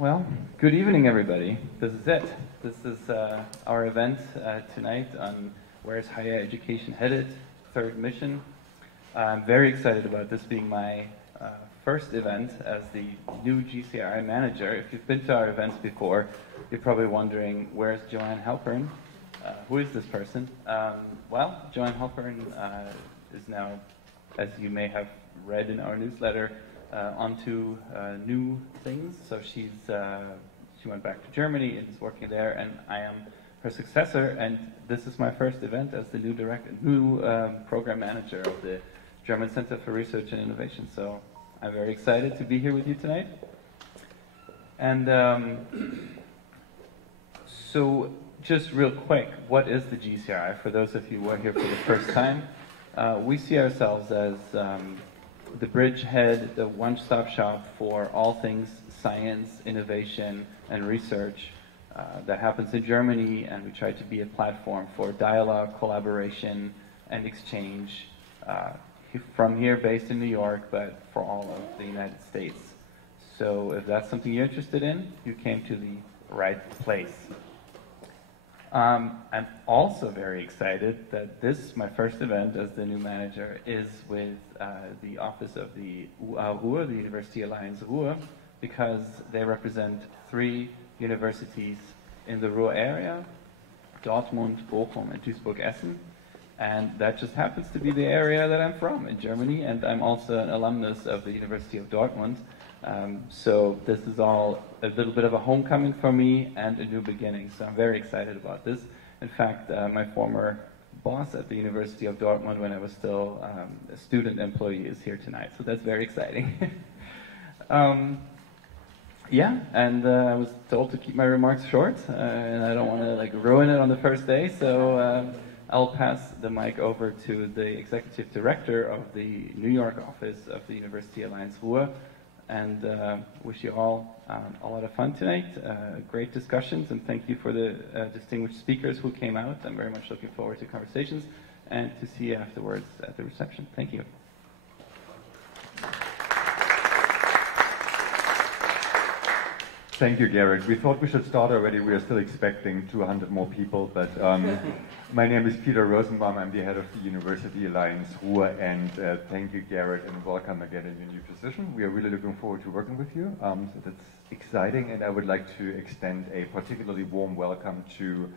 Well, good evening, everybody. This is it. This is our event tonight on Where's Higher Education Headed, third mission. I'm very excited about this being my first event as the new GCRI manager. If you've been to our events before, you're probably wondering, where's Joanne Halpern? Who is this person? Well, Joanne Halpern is now, as you may have read in our newsletter, onto new things. So she went back to Germany and is working there, and I am her successor. And this is my first event as the new program manager of the German Center for Research and Innovation. So I'm very excited to be here with you tonight. And so just real quick, what is the GCRI? For those of you who are here for the first time, we see ourselves as the bridgehead, the one-stop shop for all things science, innovation, and research that happens in Germany, and we try to be a platform for dialogue, collaboration, and exchange from here, based in New York, but for all of the United States. So if that's something you're interested in, you came to the right place. I'm also very excited that this, my first event as the new manager, is with the office of the Ruhr, the University Alliance Ruhr, because they represent 3 universities in the Ruhr area, Dortmund, Bochum, and Duisburg-Essen. And that just happens to be the area that I'm from in Germany, and I'm also an alumnus of the University of Dortmund. So this is all a little bit of a homecoming for me and a new beginning. So I'm very excited about this. In fact, my former boss at the University of Dortmund, when I was still a student employee, is here tonight. So that's very exciting. Yeah, and I was told to keep my remarks short, and I don't want to ruin it on the first day. So I'll pass the mic over to the executive director of the New York office of the University Alliance Ruhr, and wish you all a lot of fun tonight, great discussions, and thank you for the distinguished speakers who came out. I'm very much looking forward to conversations and to see you afterwards at the reception. Thank you. Thank you, Garrett. We thought we should start already. We are still expecting 200 more people, but my name is Peter Rosenbaum. I'm the head of the University Alliance Ruhr, and thank you, Garrett, and welcome again in your new position. We are really looking forward to working with you, so that's exciting, and I would like to extend a particularly warm welcome to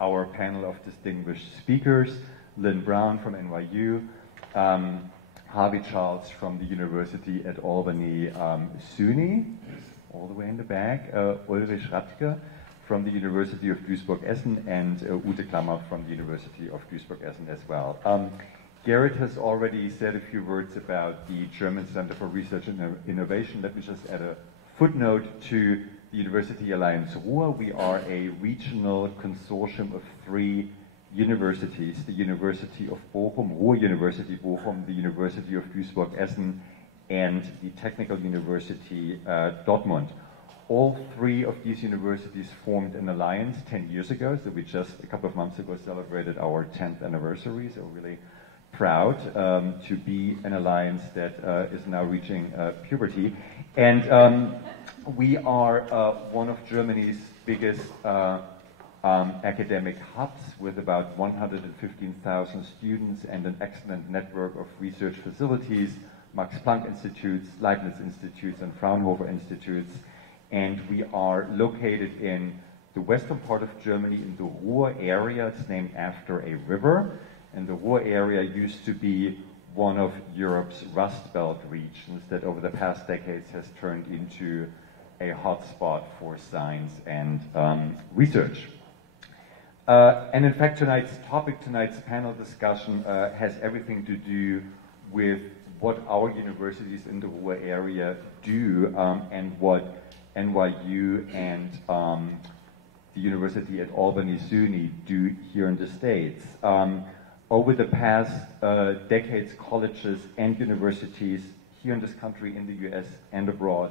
our panel of distinguished speakers, Lynn Brown from NYU, Harvey Charles from the University at Albany, SUNY, all the way in the back, Ulrich Radke from the University of Duisburg-Essen, and Ute Klammer from the University of Duisburg-Essen as well. Garrett has already said a few words about the German Center for Research and Innovation. Let me just add a footnote to the University Alliance Ruhr. We are a regional consortium of 3 universities, the University of Bochum, Ruhr University Bochum, the University of Duisburg-Essen, and the Technical University Dortmund. All 3 of these universities formed an alliance 10 years ago, so we just a couple of months ago celebrated our 10th anniversary, so we're really proud to be an alliance that is now reaching puberty. And we are one of Germany's biggest academic hubs, with about 115,000 students and an excellent network of research facilities, Max Planck Institutes, Leibniz Institutes, and Fraunhofer Institutes. And we are located in the western part of Germany, in the Ruhr area. It's named after a river. And the Ruhr area used to be one of Europe's Rust Belt regions that over the past decades has turned into a hotspot for science and research. And in fact, tonight's panel discussion has everything to do with what our universities in the Ruhr area do, and what NYU and the University at Albany SUNY do here in the States. Over the past decades, colleges and universities here in this country, in the US and abroad,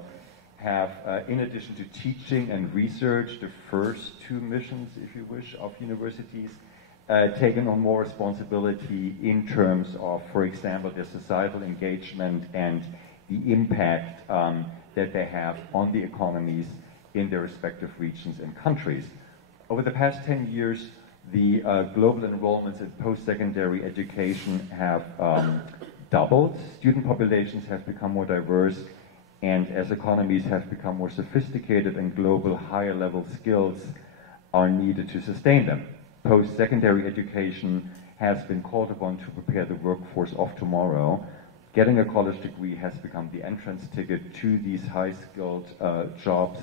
have, in addition to teaching and research, the first 2 missions, if you wish, of universities, taken on more responsibility in terms of, for example, their societal engagement and the impact that they have on the economies in their respective regions and countries. Over the past 10 years, the global enrollments in post-secondary education have doubled. Student populations have become more diverse, and as economies have become more sophisticated and global, higher level skills are needed to sustain them. Post-secondary education has been called upon to prepare the workforce of tomorrow. Getting a college degree has become the entrance ticket to these high-skilled jobs,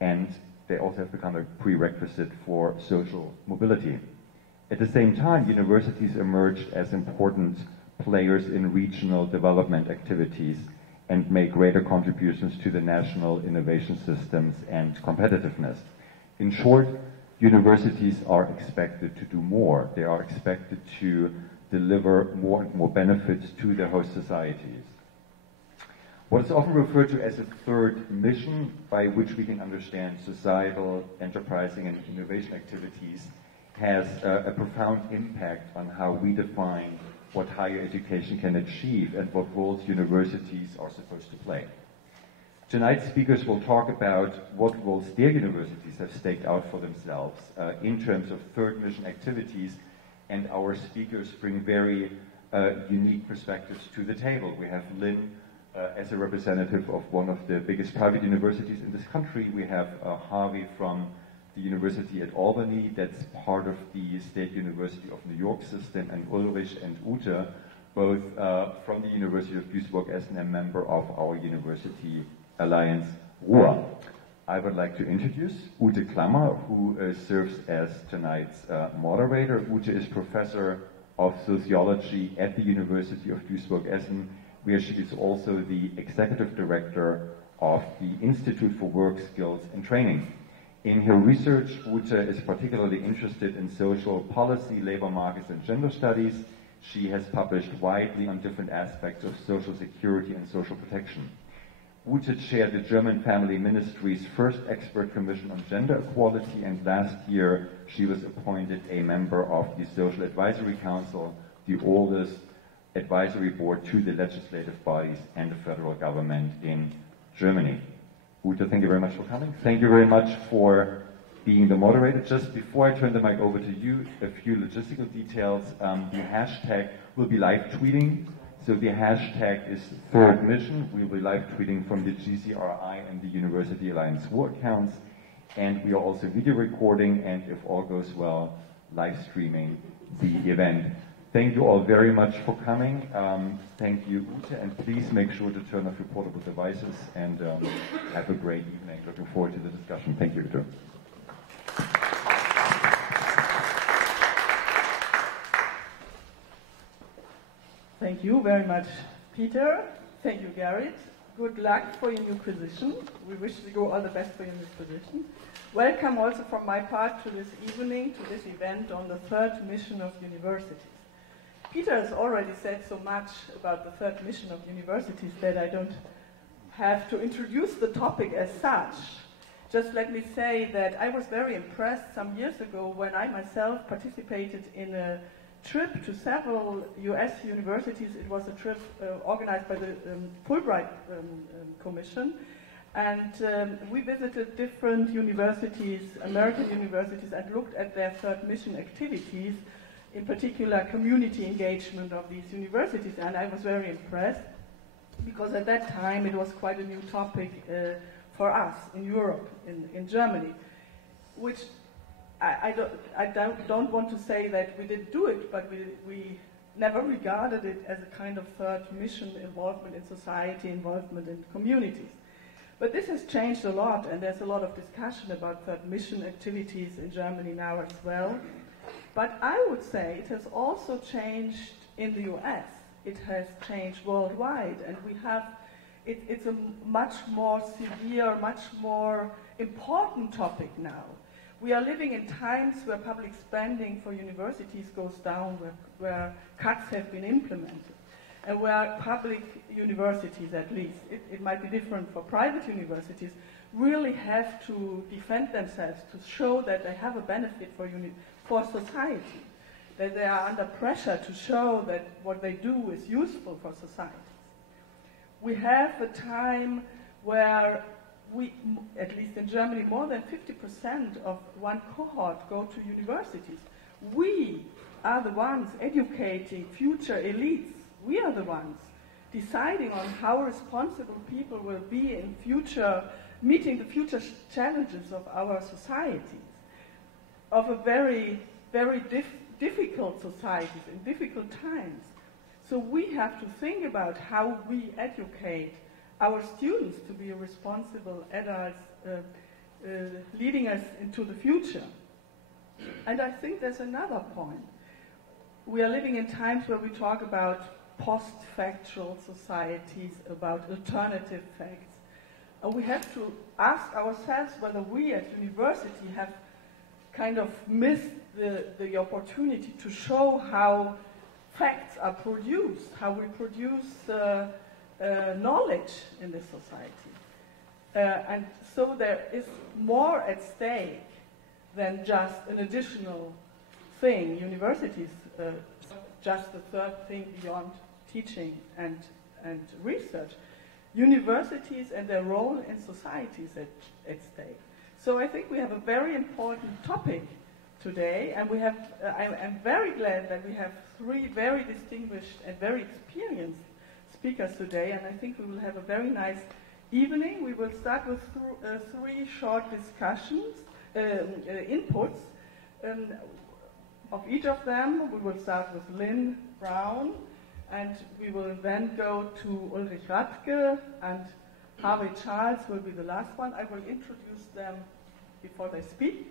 and they also have become a prerequisite for social mobility. At the same time, universities emerged as important players in regional development activities and make greater contributions to the national innovation systems and competitiveness. In short, universities are expected to do more. They are expected to deliver more and more benefits to their host societies. What is often referred to as a third mission, by which we can understand societal, enterprising, and innovation activities, has a profound impact on how we define what higher education can achieve and what roles universities are supposed to play. Tonight's speakers will talk about what roles their universities have staked out for themselves in terms of third mission activities, and our speakers bring very unique perspectives to the table. We have Lynn as a representative of one of the biggest private universities in this country. We have Harvey from the University at Albany, that's part of the State University of New York system, and Ulrich and Ute, both from the University of Duisburg-Essen, a member of our University Alliance, Ruhr. I would like to introduce Ute Klammer, who serves as tonight's moderator. Ute is professor of sociology at the University of Duisburg-Essen, where she is also the executive director of the Institute for Work Skills and Training. In her research, Ute is particularly interested in social policy, labor markets, and gender studies. She has published widely on different aspects of social security and social protection. Ute chaired the German Family Ministry's first expert commission on gender equality, and last year she was appointed a member of the Social Advisory Council, the oldest advisory board to the legislative bodies and the federal government in Germany. Ute, thank you very much for coming. Thank you very much for being the moderator. Just before I turn the mic over to you, a few logistical details. The hashtag will be live tweeting. So the hashtag is third mission. We will be live tweeting from the GCRI and the University Alliance War accounts. And we are also video recording, and if all goes well, live streaming the event. Thank you all very much for coming. Thank you, Ute, and please make sure to turn off your portable devices, and have a great evening. Looking forward to the discussion. Thank you, Ute. Thank you very much, Peter. Thank you, Garrett. Good luck for your new position. We wish you all the best for your new position. Welcome also from my part to this evening, to this event on the third mission of universities. Peter has already said so much about the third mission of universities that I don't have to introduce the topic as such. Just let me say that I was very impressed some years ago when I myself participated in a trip to several US universities. It was a trip organized by the Fulbright Commission, and we visited different universities, American universities, and looked at their third mission activities, in particular community engagement of these universities, and I was very impressed because at that time it was quite a new topic for us in Europe, in Germany, which I don't want to say that we didn't do it, but we never regarded it as a kind of third mission involvement in society, involvement in communities. But this has changed a lot, and there's a lot of discussion about third mission activities in Germany now as well. But I would say it has also changed in the US. It has changed worldwide, and we have, it's a much more severe, much more important topic now. We are living in times where public spending for universities goes down, where cuts have been implemented, and where public universities, at least, it might be different for private universities, really have to defend themselves to show that they have a benefit for society, that they are under pressure to show that what they do is useful for society. We have a time where at least in Germany, more than 50% of one cohort go to universities. We are the ones educating future elites. We are the ones deciding on how responsible people will be in future, meeting the future challenges of our societies, of a very, very difficult societies in difficult times. So we have to think about how we educate our students to be responsible adults, leading us into the future. And I think there's another point. We are living in times where we talk about post-factual societies, about alternative facts. And we have to ask ourselves whether we at university have kind of missed the opportunity to show how facts are produced, how we produce knowledge in this society. And so there is more at stake than just an additional thing. Universities, just the third thing beyond teaching and research. Universities and their role in society is at stake. So I think we have a very important topic today, and we have. I'm very glad that we have three very distinguished and very experienced speakers today, and I think we will have a very nice evening. We will start with three short discussions, inputs. Of each of them, we will start with Lynn Brown, and we will then go to Ulrich Radke, and Harvick Charles will be the last one. I will introduce them before they speak.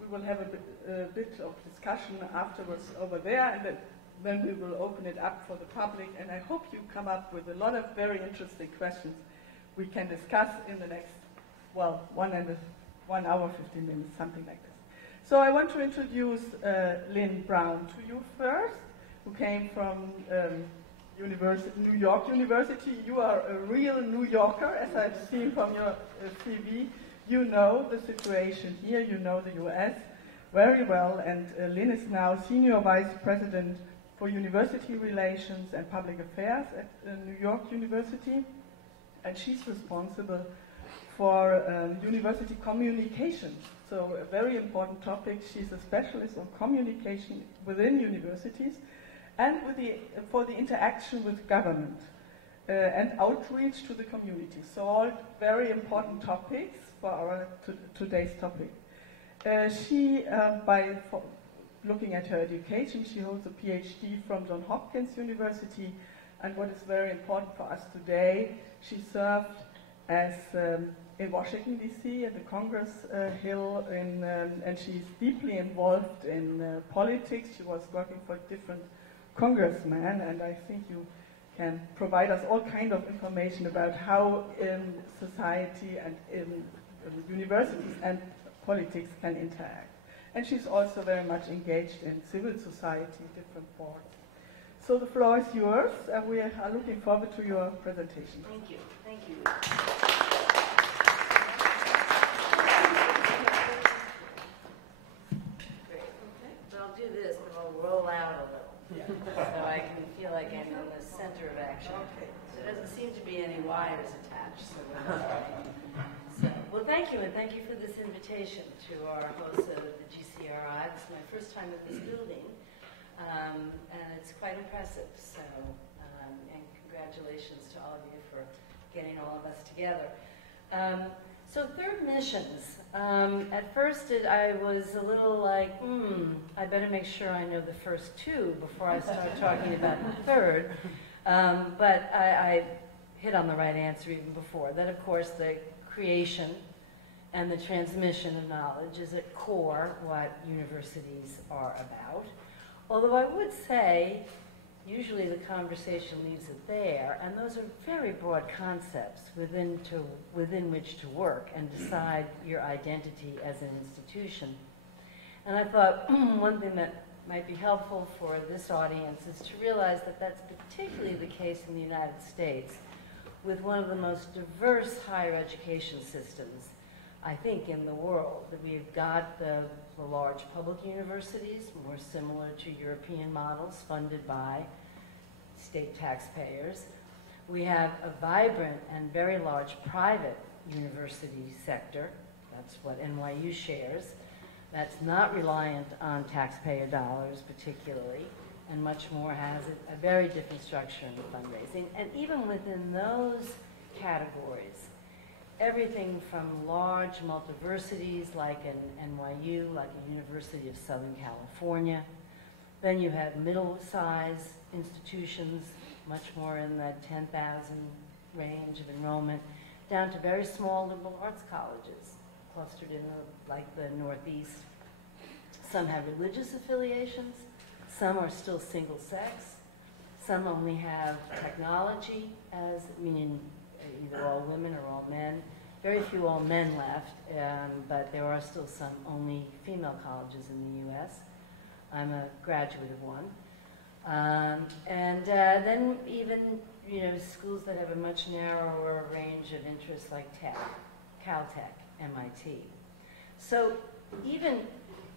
We will have a bit of discussion afterwards over there, and then we will open it up for the public, and I hope you come up with a lot of very interesting questions we can discuss in the next, 1 hour, 15 minutes, something like this. So I want to introduce Lynn Brown to you first, who came from New York University. You are a real New Yorker, as I've seen from your CV. You know the situation here, you know the US very well, and Lynn is now Senior Vice President for University Relations and Public Affairs at New York University, and she's responsible for university communication. So a very important topic. She's a specialist on communication within universities and for the interaction with government and outreach to the community. So all very important topics for our today's topic. Looking at her education, she holds a PhD from Johns Hopkins University, and what is very important for us today, she served as in Washington, D.C. at the Congress Hill, and she's deeply involved in politics. She was working for different congressmen, and I think you can provide us all kind of information about how society and universities and politics can interact. And she's also very much engaged in civil society, different boards. So the floor is yours, and we are looking forward to your presentation. Thank you. Thank you. Great. Okay. So I'll do this, but I'll roll out a little, so I can feel like I'm in the center of action. Okay. There doesn't seem to be any wires attached. Well, thank you, and thank you for this invitation to our hosts of the GCRI. It's my first time in this building, and it's quite impressive. So, and congratulations to all of you for getting all of us together. So, third missions. At first, I was a little like, I better make sure I know the first two before I start talking about the third. But I hit on the right answer even before. That, of course, the creation and the transmission of knowledge is at core what universities are about. Although I would say, usually the conversation leaves it there, and those are very broad concepts within which to work and decide your identity as an institution. And I thought one thing that might be helpful for this audience is to realize that that's particularly the case in the United States, with one of the most diverse higher education systems, I think, in the world. That we've got the large public universities, more similar to European models, funded by state taxpayers. We have a vibrant and very large private university sector. That's what NYU shares. That's not reliant on taxpayer dollars particularly, and much more has a very different structure in fundraising. And even within those categories, everything from large multiversities like an NYU, like a University of Southern California. Then you have middle-sized institutions, much more in the 10,000 range of enrollment, down to very small liberal arts colleges clustered in like the Northeast. Some have religious affiliations, some are still single-sex, some only have technology as, meaning either all women or all men. Very few all men left, but there are still some only female colleges in the U.S. I'm a graduate of one. And then even, schools that have a much narrower range of interests like tech, Caltech, MIT. So even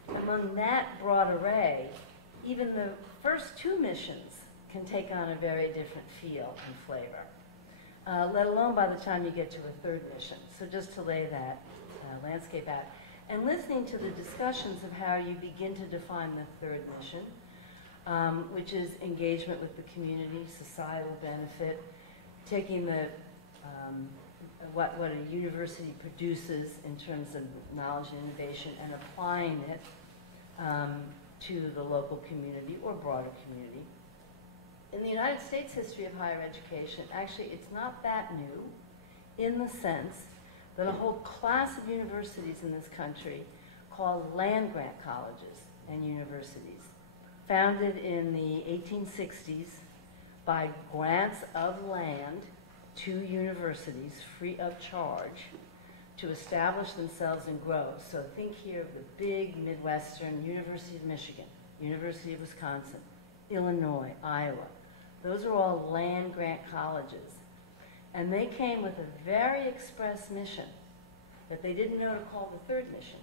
among that broad array, even the first two missions can take on a very different feel and flavor, let alone by the time you get to a third mission. So just to lay that landscape out. And listening to the discussions of how you begin to define the third mission, which is engagement with the community, societal benefit, taking the what a university produces in terms of knowledge and innovation and applying it to the local community or broader community. In the United States history of higher education, actually it's not that new in the sense that a whole class of universities in this country called land-grant colleges and universities, founded in the 1860s by grants of land to universities free of charge to establish themselves and grow. So think here of the big Midwestern, University of Michigan, University of Wisconsin, Illinois, Iowa. Those are all land-grant colleges. And they came with a very express mission that they didn't know to call the third mission,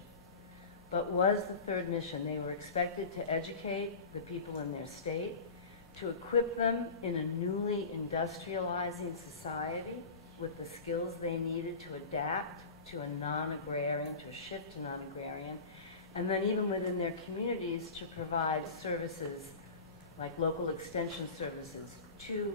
but was the third mission. They were expected to educate the people in their state, to equip them in a newly industrializing society with the skills they needed to adapt to a non-agrarian, to a shift to non-agrarian, and then even within their communities to provide services like local extension services to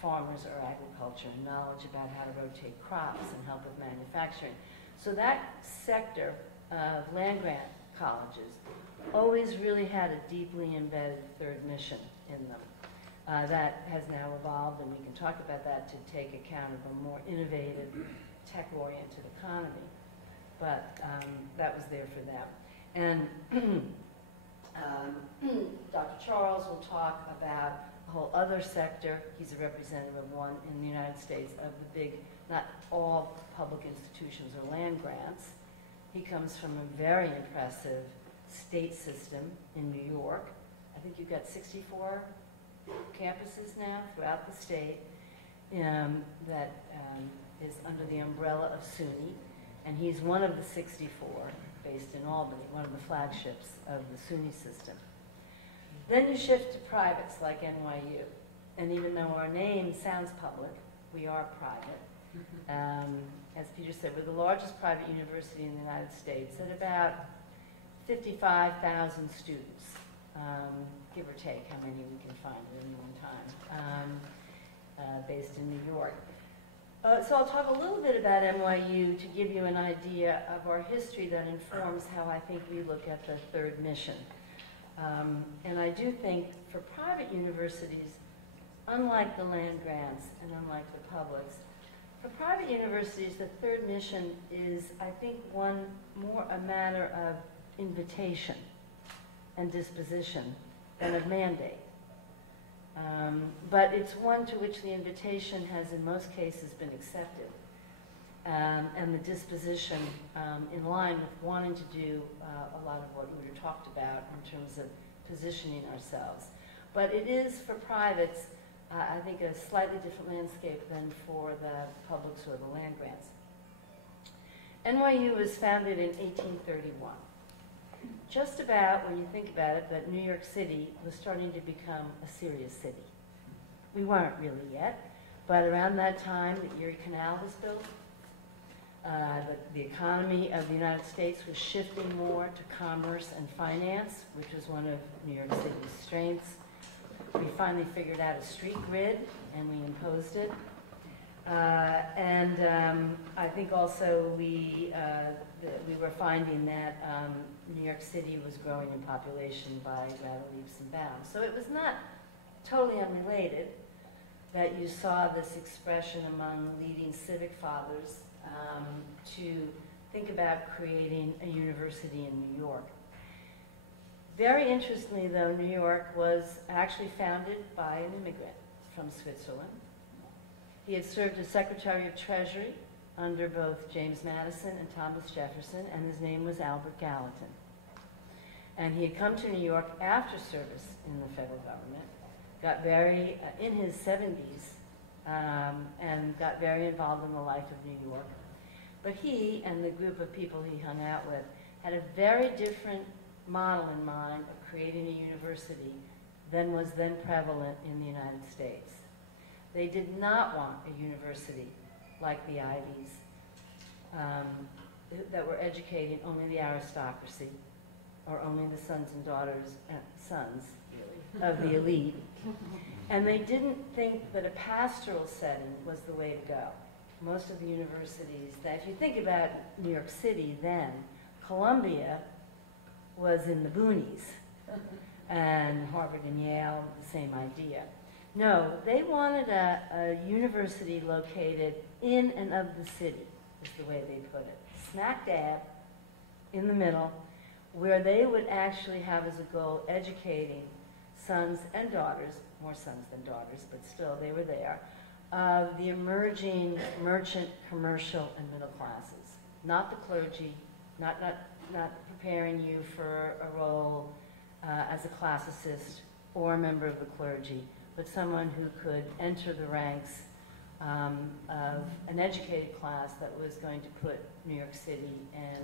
farmers or agriculture, knowledge about how to rotate crops and help with manufacturing. So that sector of land-grant colleges always really had a deeply embedded third mission in them. That has now evolved, and we can talk about that to take account of a more innovative, tech-oriented economy. But that was there for them. And Dr. Charles will talk about a whole other sector. He's a representative of one in the United States of the big, not all public institutions are land grants. He comes from a very impressive state system in New York. I think you've got 64 campuses now throughout the state that is under the umbrella of SUNY, and he's one of the 64 based in Albany, one of the flagships of the SUNY system. Then you shift to privates like NYU, and even though our name sounds public, we are private. As Peter said, we're the largest private university in the United States at about 55,000 students, give or take how many we can find at any one time, based in New York. So I'll talk a little bit about NYU to give you an idea of our history that informs how I think we look at the third mission. And I do think for private universities, unlike the land grants and unlike the publics, for private universities, the third mission is, I think, one more a matter of invitation and disposition than of mandate. But it's one to which the invitation has in most cases been accepted. And the disposition in line with wanting to do a lot of what we were talked about in terms of positioning ourselves. But it is for privates, I think, a slightly different landscape than for the publics or the land grants. NYU was founded in 1831. Just about, when you think about it, that New York City was starting to become a serious city. We weren't really yet, but around that time, the Erie Canal was built. The economy of the United States was shifting more to commerce and finance, which was one of New York City's strengths. We finally figured out a street grid, and we imposed it. I think also we were finding that New York City was growing in population by rather leaps and bounds. So it was not totally unrelated that you saw this expression among leading civic fathers to think about creating a university in New York. Very interestingly, though, New York was actually founded by an immigrant from Switzerland. He had served as Secretary of Treasury under both James Madison and Thomas Jefferson, and his name was Albert Gallatin. And he had come to New York after service in the federal government, got very, in his 70s, and got very involved in the life of New York. But he and the group of people he hung out with had a very different model in mind of creating a university than was then prevalent in the United States. They did not want a university like the Ivies that were educating only the aristocracy or only the sons and daughters, sons really, of the elite. And they didn't think that a pastoral setting was the way to go. Most of the universities, that if you think about New York City then, Columbia was in the boonies, and Harvard and Yale, the same idea. No, they wanted a university located in and of the city, is the way they put it. Smack dab in the middle, where they would actually have as a goal educating sons and daughters, more sons than daughters, but still they were there, of the emerging merchant, commercial, and middle classes. Not the clergy, not preparing you for a role as a classicist or a member of the clergy, but someone who could enter the ranks of an educated class that was going to put New York City and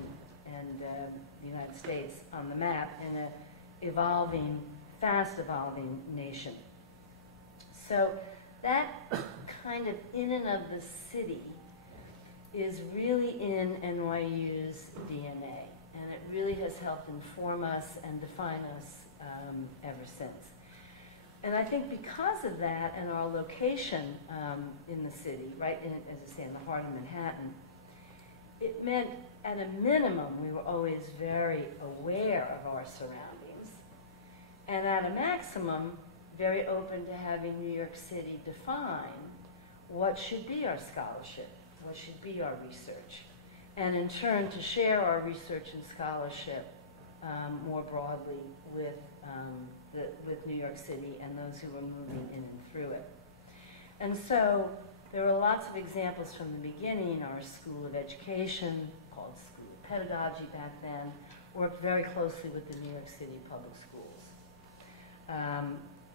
the United States on the map in an evolving, fast evolving nation. So that kind of in and of the city is really in NYU's DNA, and it really has helped inform us and define us ever since. And I think because of that and our location in the city, right in, as I say, in the heart of Manhattan, it meant at a minimum we were always very aware of our surroundings, and at a maximum very open to having New York City define what should be our scholarship, what should be our research, and in turn to share our research and scholarship more broadly with New York City and those who were moving in and through it. And so there were lots of examples from the beginning. Our School of Education, called School of Pedagogy back then, worked very closely with the New York City public schools.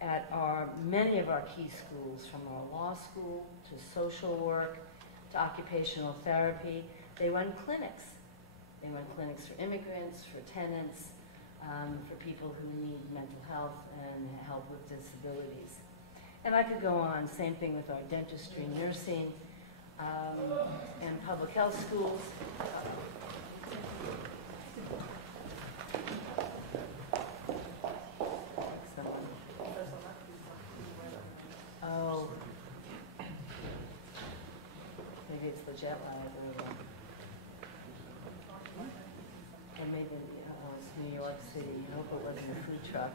At many of our key schools, from our law school to social work to occupational therapy, they run clinics. They run clinics for immigrants, for tenants, for people who need mental health and help with disabilities. And I could go on, same thing with our dentistry, nursing, and public health schools. Oh, maybe it's the jet lag. Or maybe it's New York City. I hope it wasn't a food truck.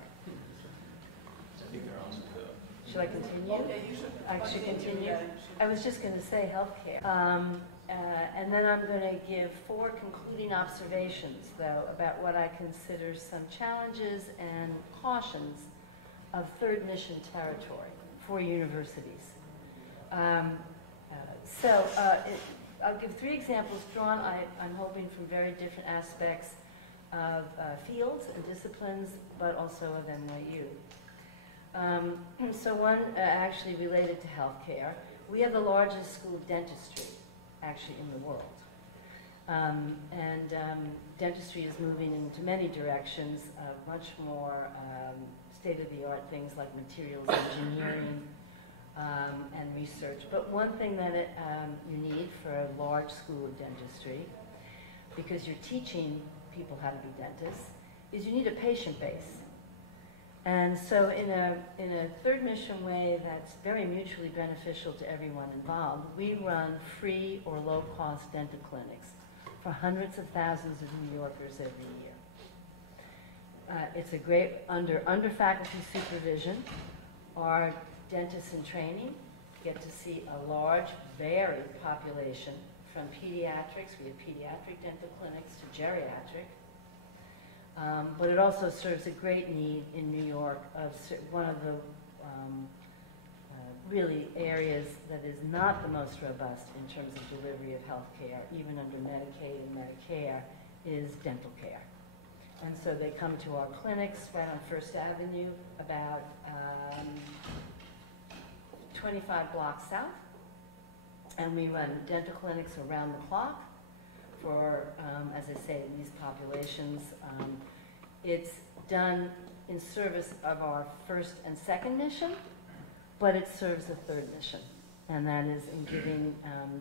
Should I continue? Okay, you should. I should continue. I was just going to say healthcare. And then I'm going to give 4 concluding observations, though, about what I consider some challenges and cautions of third mission territory for universities. I'll give 3 examples drawn, I'm hoping, from very different aspects of fields and disciplines, but also of NYU. So one actually related to healthcare. We have the largest school of dentistry, actually, in the world. Dentistry is moving into many directions of much more state-of-the-art things like materials engineering, and research. But one thing that you need for a large school of dentistry, because you're teaching people how to be dentists, is you need a patient base. And so in a third mission way that's very mutually beneficial to everyone involved, we run free or low-cost dental clinics for hundreds of thousands of New Yorkers every year. It's a great, under faculty supervision, our dentists in training get to see a large, varied population from pediatrics, we have pediatric dental clinics, to geriatric. But it also serves a great need in New York of one of the really areas that is not the most robust in terms of delivery of health care, even under Medicaid and Medicare, is dental care. And so they come to our clinics right on First Avenue, about 25 blocks south. And we run dental clinics around the clock for, as I say, these populations. It's done in service of our first and second mission, but it serves a third mission, and that is in giving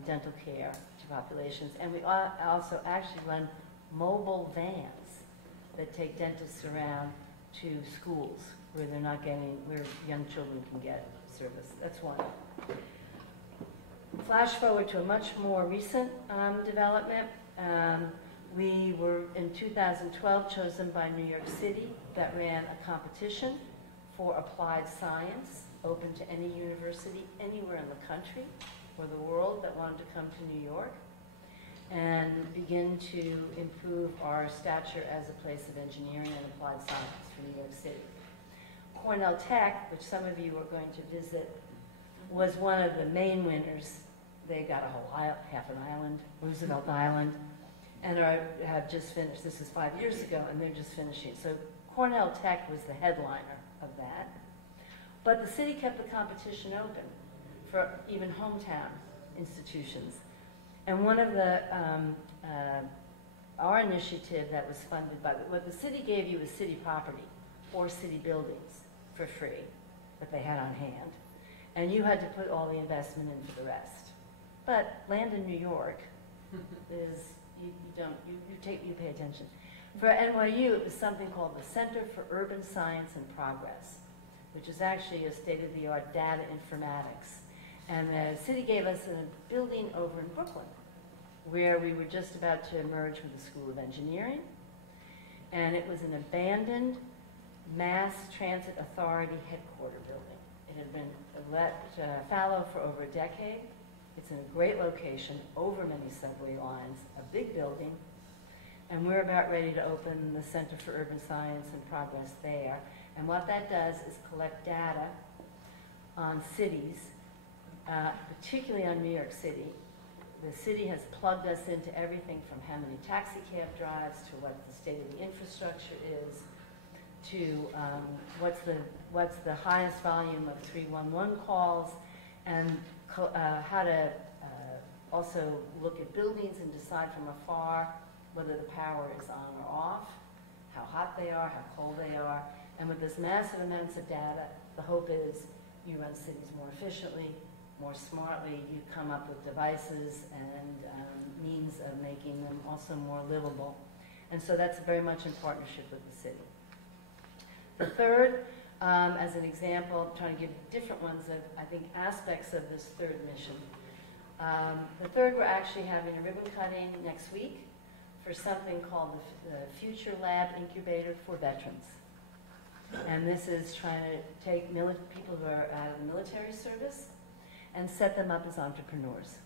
dental care to populations. And we also actually run mobile vans that take dentists around to schools where they're not getting, where young children can get service. That's one. Flash forward to a much more recent development. We were, in 2012, chosen by New York City that ran a competition for applied science, open to any university anywhere in the country or the world that wanted to come to New York, and begin to improve our stature as a place of engineering and applied science for New York City. Cornell Tech, which some of you are going to visit, was one of the main winners. They got a whole island, half an island, Roosevelt Island, and have just finished. This is 5 years ago, and they're just finishing. So Cornell Tech was the headliner of that. But the city kept the competition open for even hometown institutions. And one of the, our initiative that was funded by, what the city gave you was city property or city buildings for free that they had on hand. And you had to put all the investment in for the rest. But land in New York is, you pay attention. For NYU, it was something called the Center for Urban Science and Progress, which is actually a state-of-the-art data informatics. And the city gave us a building over in Brooklyn, where we were just about to merge with the School of Engineering. And it was an abandoned Mass Transit Authority headquarter building. It had been let fallow for over a decade. It's in a great location, over many subway lines, a big building, and we're about ready to open the Center for Urban Science and Progress there. And what that does is collect data on cities, particularly on New York City. The city has plugged us into everything from how many taxi cab drives to what the state of the infrastructure is, to what's the highest volume of 311 calls, and how to also look at buildings and decide from afar whether the power is on or off, how hot they are, how cold they are. And with this massive amounts of data, the hope is you run cities more efficiently, more smartly, you come up with devices and means of making them also more livable. And so that's very much in partnership with the city. The third, as an example, I'm trying to give different ones of, I think, aspects of this third mission. The third, we're actually having a ribbon cutting next week for something called the Future Lab Incubator for Veterans. And this is trying to take people who are out of the military service and set them up as entrepreneurs.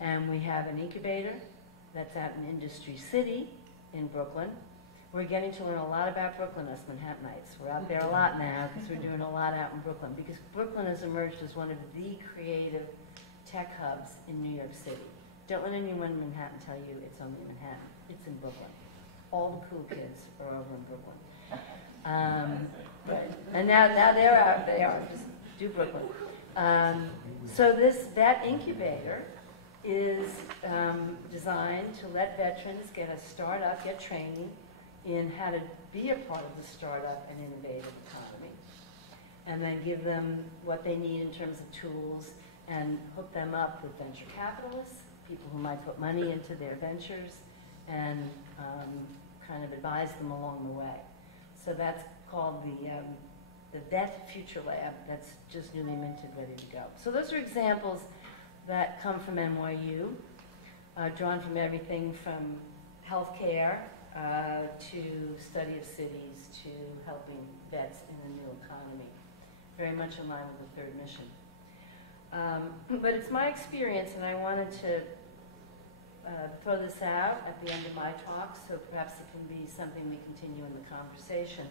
And we have an incubator that's out in Industry City in Brooklyn. We're getting to learn a lot about Brooklyn as Manhattanites. We're out there a lot now because we're doing a lot out in Brooklyn, because Brooklyn has emerged as one of the creative tech hubs in New York City. Don't let anyone in Manhattan tell you it's only Manhattan. It's in Brooklyn. All the cool kids are over in Brooklyn. And now they're out, they are, just do Brooklyn. So that incubator is designed to let veterans get a startup, get training in how to be a part of the startup and innovative economy. and then give them what they need in terms of tools and hook them up with venture capitalists, people who might put money into their ventures, and kind of advise them along the way. So that's called the VET Future Lab. That's just newly minted, ready to go. So those are examples that come from NYU, drawn from everything from healthcare to study of cities to helping vets in the new economy. Very much in line with the third mission. But it's my experience, and I wanted to throw this out at the end of my talk, so perhaps it can be something we continue in the conversation.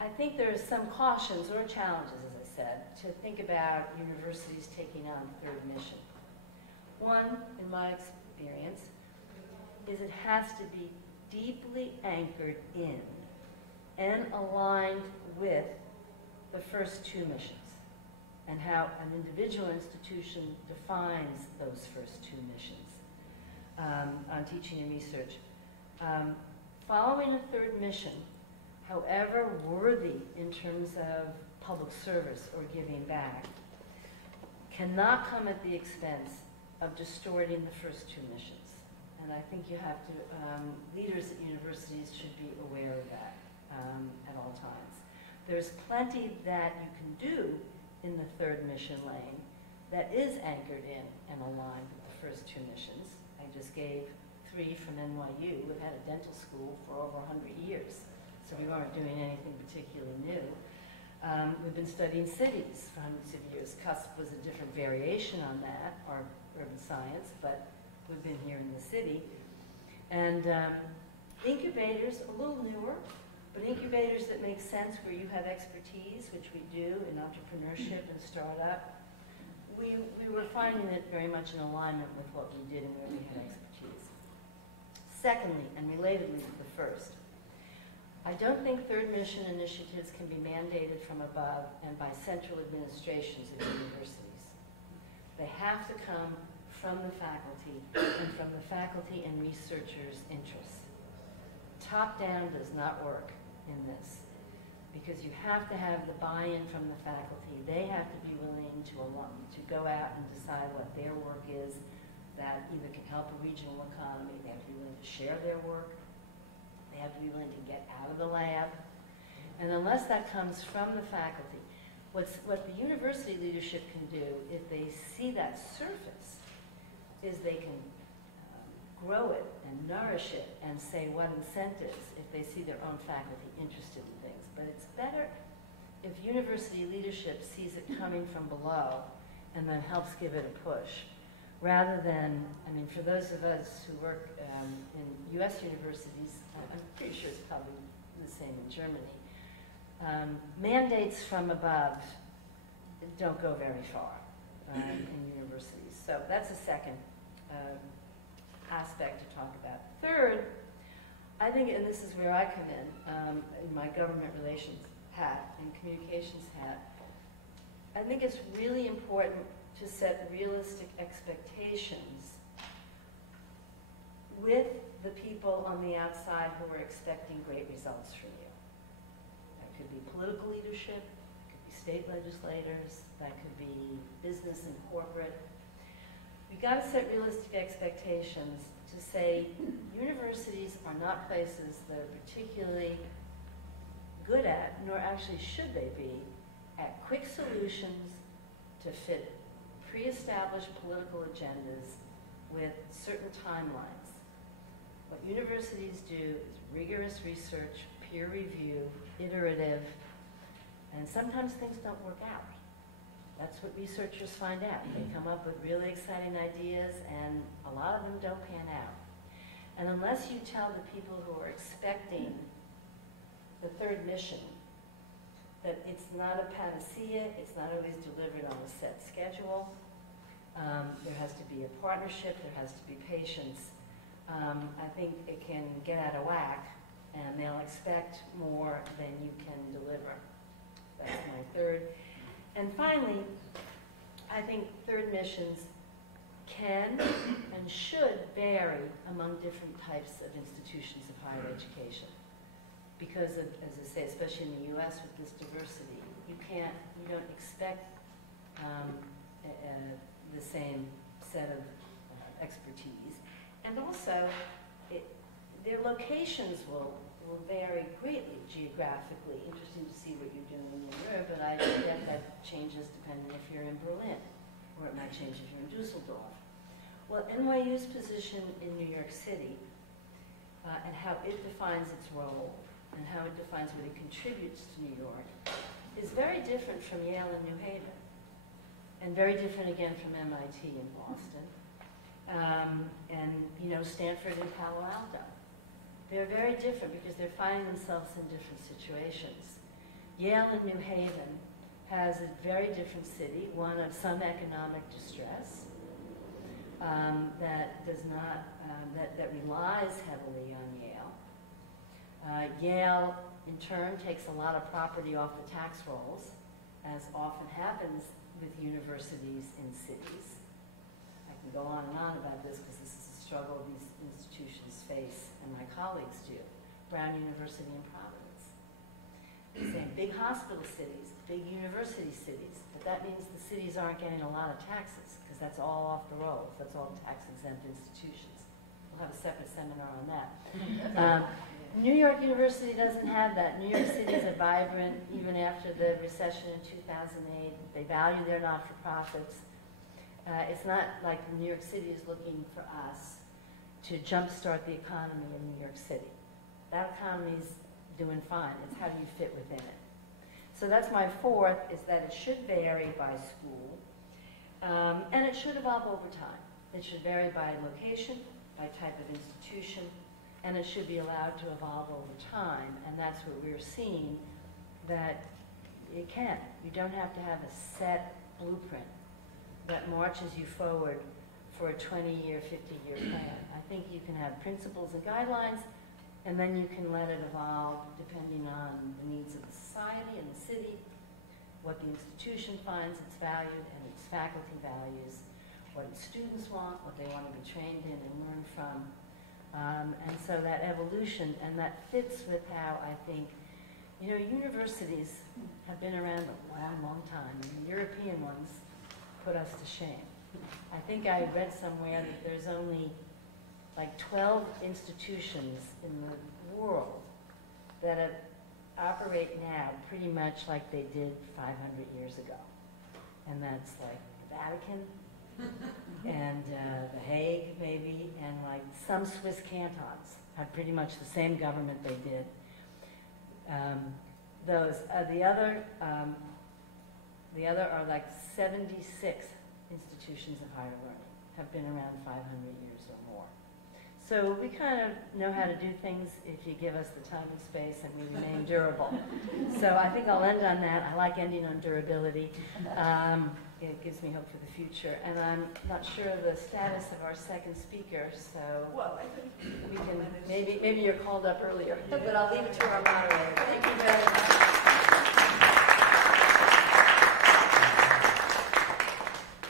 I think there are some cautions or challenges, as I said, to think about universities taking on third mission. One, in my experience, is it has to be deeply anchored in and aligned with the first two missions, and how an individual institution defines those first two missions on teaching and research. Following a third mission, however worthy in terms of public service or giving back, cannot come at the expense of distorting the first two missions. And I think you have to, leaders at universities should be aware of that at all times. There's plenty that you can do in the third mission lane that is anchored in and aligned with the first two missions. I just gave 3 from NYU. We've had a dental school for over 100 years, so we weren't doing anything particularly new. We've been studying cities for hundreds of years. CUSP was a different variation on that, or urban science, but we've been here in the city. And incubators, a little newer, but incubators that make sense where you have expertise, which we do in entrepreneurship and startup. We were finding it very much in alignment with what we did and where we had expertise. Secondly, and relatedly to the first, I don't think third mission initiatives can be mandated from above and by central administrations of universities. They have to come from the faculty and from the faculty and researchers' interests. Top-down does not work in this, because you have to have the buy-in from the faculty. They have to be willing to go out and decide what their work is that either can help a regional economy. They have to be willing to share their work. They have to be willing to get out of the lab. And unless that comes from the faculty, what the university leadership can do, if they see that surface, is they can grow it and nourish it and say what incentives if they see their own faculty interested in things. But it's better if university leadership sees it coming from below and then helps give it a push, rather than, I mean, for those of us who work in US universities, I'm pretty sure it's probably the same in Germany, mandates from above don't go very far in universities. So that's a second aspect to talk about. Third, I think, and this is where I come in my government relations hat and communications hat, I think it's really important to set realistic expectations with the people on the outside who are expecting great results from you. That could be political leadership, it could be state legislators, that could be business and corporate. We've got to set realistic expectations to say universities are not places that are particularly good at, nor actually should they be, at quick solutions to fit pre-established political agendas with certain timelines. What universities do is rigorous research, peer review, iterative, and sometimes things don't work out. That's what researchers find out. They come up with really exciting ideas, and a lot of them don't pan out. And unless you tell the people who are expecting the third mission that it's not a panacea, it's not always delivered on a set schedule, there has to be a partnership, there has to be patience, I think it can get out of whack, and they'll expect more than you can deliver. That's my third. And finally, I think third missions can and should vary among different types of institutions of higher education, because of, as I say, especially in the U.S. with this diversity, you don't expect the same set of expertise. And also, their locations will vary greatly geographically. Interesting to see what you're doing in Europe, but I bet that changes depending if you're in Berlin, or it might change if you're in Dusseldorf. Well, NYU's position in New York City and how it defines its role and how it defines what it contributes to New York is very different from Yale and New Haven, and very different again from MIT in Boston, and Stanford and Palo Alto. They're very different because they're finding themselves in different situations. Yale and New Haven has a very different city, one of some economic distress, that does not, that relies heavily on Yale. Yale, in turn, takes a lot of property off the tax rolls, as often happens with universities in cities. I can go on and on about this because this is a struggle these institutions face, and my colleagues do. Brown University in Providence. Same big hospital cities, big university cities, but that means the cities aren't getting a lot of taxes because that's all off the rolls. That's all tax-exempt institutions. We'll have a separate seminar on that. New York University doesn't have that. New York City is vibrant even after the recession in 2008. They value their not-for-profits. It's not like New York City is looking for us to jumpstart the economy in New York City. That economy's doing fine. It's how do you fit within it. So that's my fourth, is that it should vary by school, and it should evolve over time. It should vary by location, by type of institution, and it should be allowed to evolve over time, and that's what we're seeing, that it can. You don't have to have a set blueprint that marches you forward for a 20-year, 50-year plan. I think you can have principles and guidelines, and then you can let it evolve depending on the needs of the society and the city, what the institution finds its valued and its faculty values, what its students want, what they want to be trained in and learn from. And so that evolution, and that fits with how I think, universities have been around a long, long time. And the European ones put us to shame. I think I read somewhere that there's only like 12 institutions in the world that operate now pretty much like they did 500 years ago. And that's like the Vatican, and The Hague, maybe, and like some Swiss cantons have pretty much the same government they did. The other are like 76 institutions of higher learning, have been around 500 years or more. So we kind of know how to do things if you give us the time and space and we remain durable. So I think I'll end on that. I like ending on durability. It gives me hope for the future. And I'm not sure of the status of our second speaker, so Well, I think we can, maybe you're called up earlier, but I'll leave it to our moderator. Thank you very much.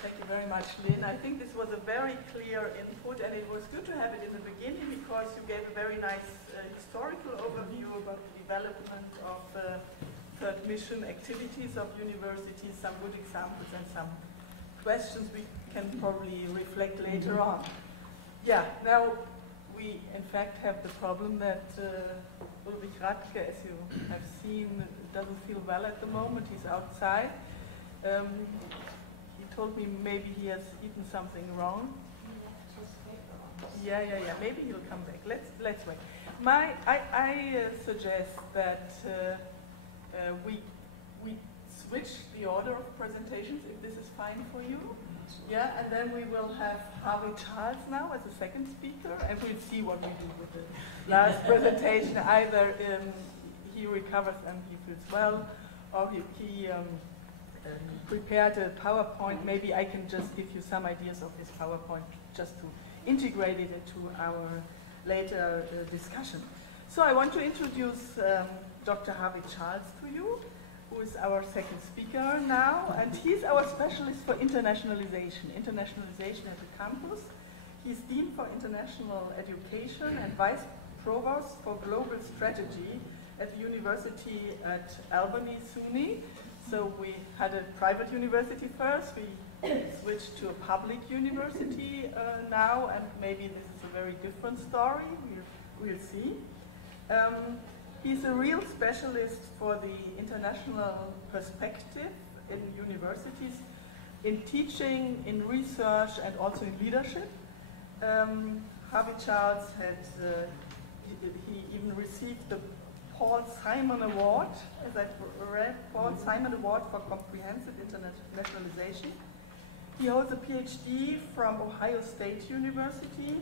Thank you very much, Lynn. I think this was a very clear input, and it was good to have it in the beginning because you gave a very nice historical overview about the development of third mission activities of universities, some good examples and some questions we can probably reflect later on. Yeah, now we in fact have the problem that Ulrich Radke, as you have seen, doesn't feel well at the moment. He's outside. He told me maybe he has eaten something wrong. Yeah. Maybe he'll come back. Let's wait. I suggest that we switch the order of presentations, if this is fine for you. Yeah, and then we will have Harvick Charles now as a second speaker, and we'll see what we do with the last presentation. Either he recovers and he feels well, or he prepared a PowerPoint. Maybe I can just give you some ideas of this PowerPoint just to integrate it into our later discussion. So I want to introduce Dr. Harvick Charles to you, who is our second speaker now, and he's our specialist for internationalization at the campus. He's Dean for International Education and Vice Provost for Global Strategy at the university at Albany, SUNY. So we had a private university first. We switched to a public university now, and maybe this is a very different story. We'll see. He's a real specialist for the international perspective in universities, in teaching, in research, and also in leadership. Harvick Charles he even received the Paul Simon Award, as I read, Paul Simon Award for Comprehensive Internationalization. He holds a PhD from Ohio State University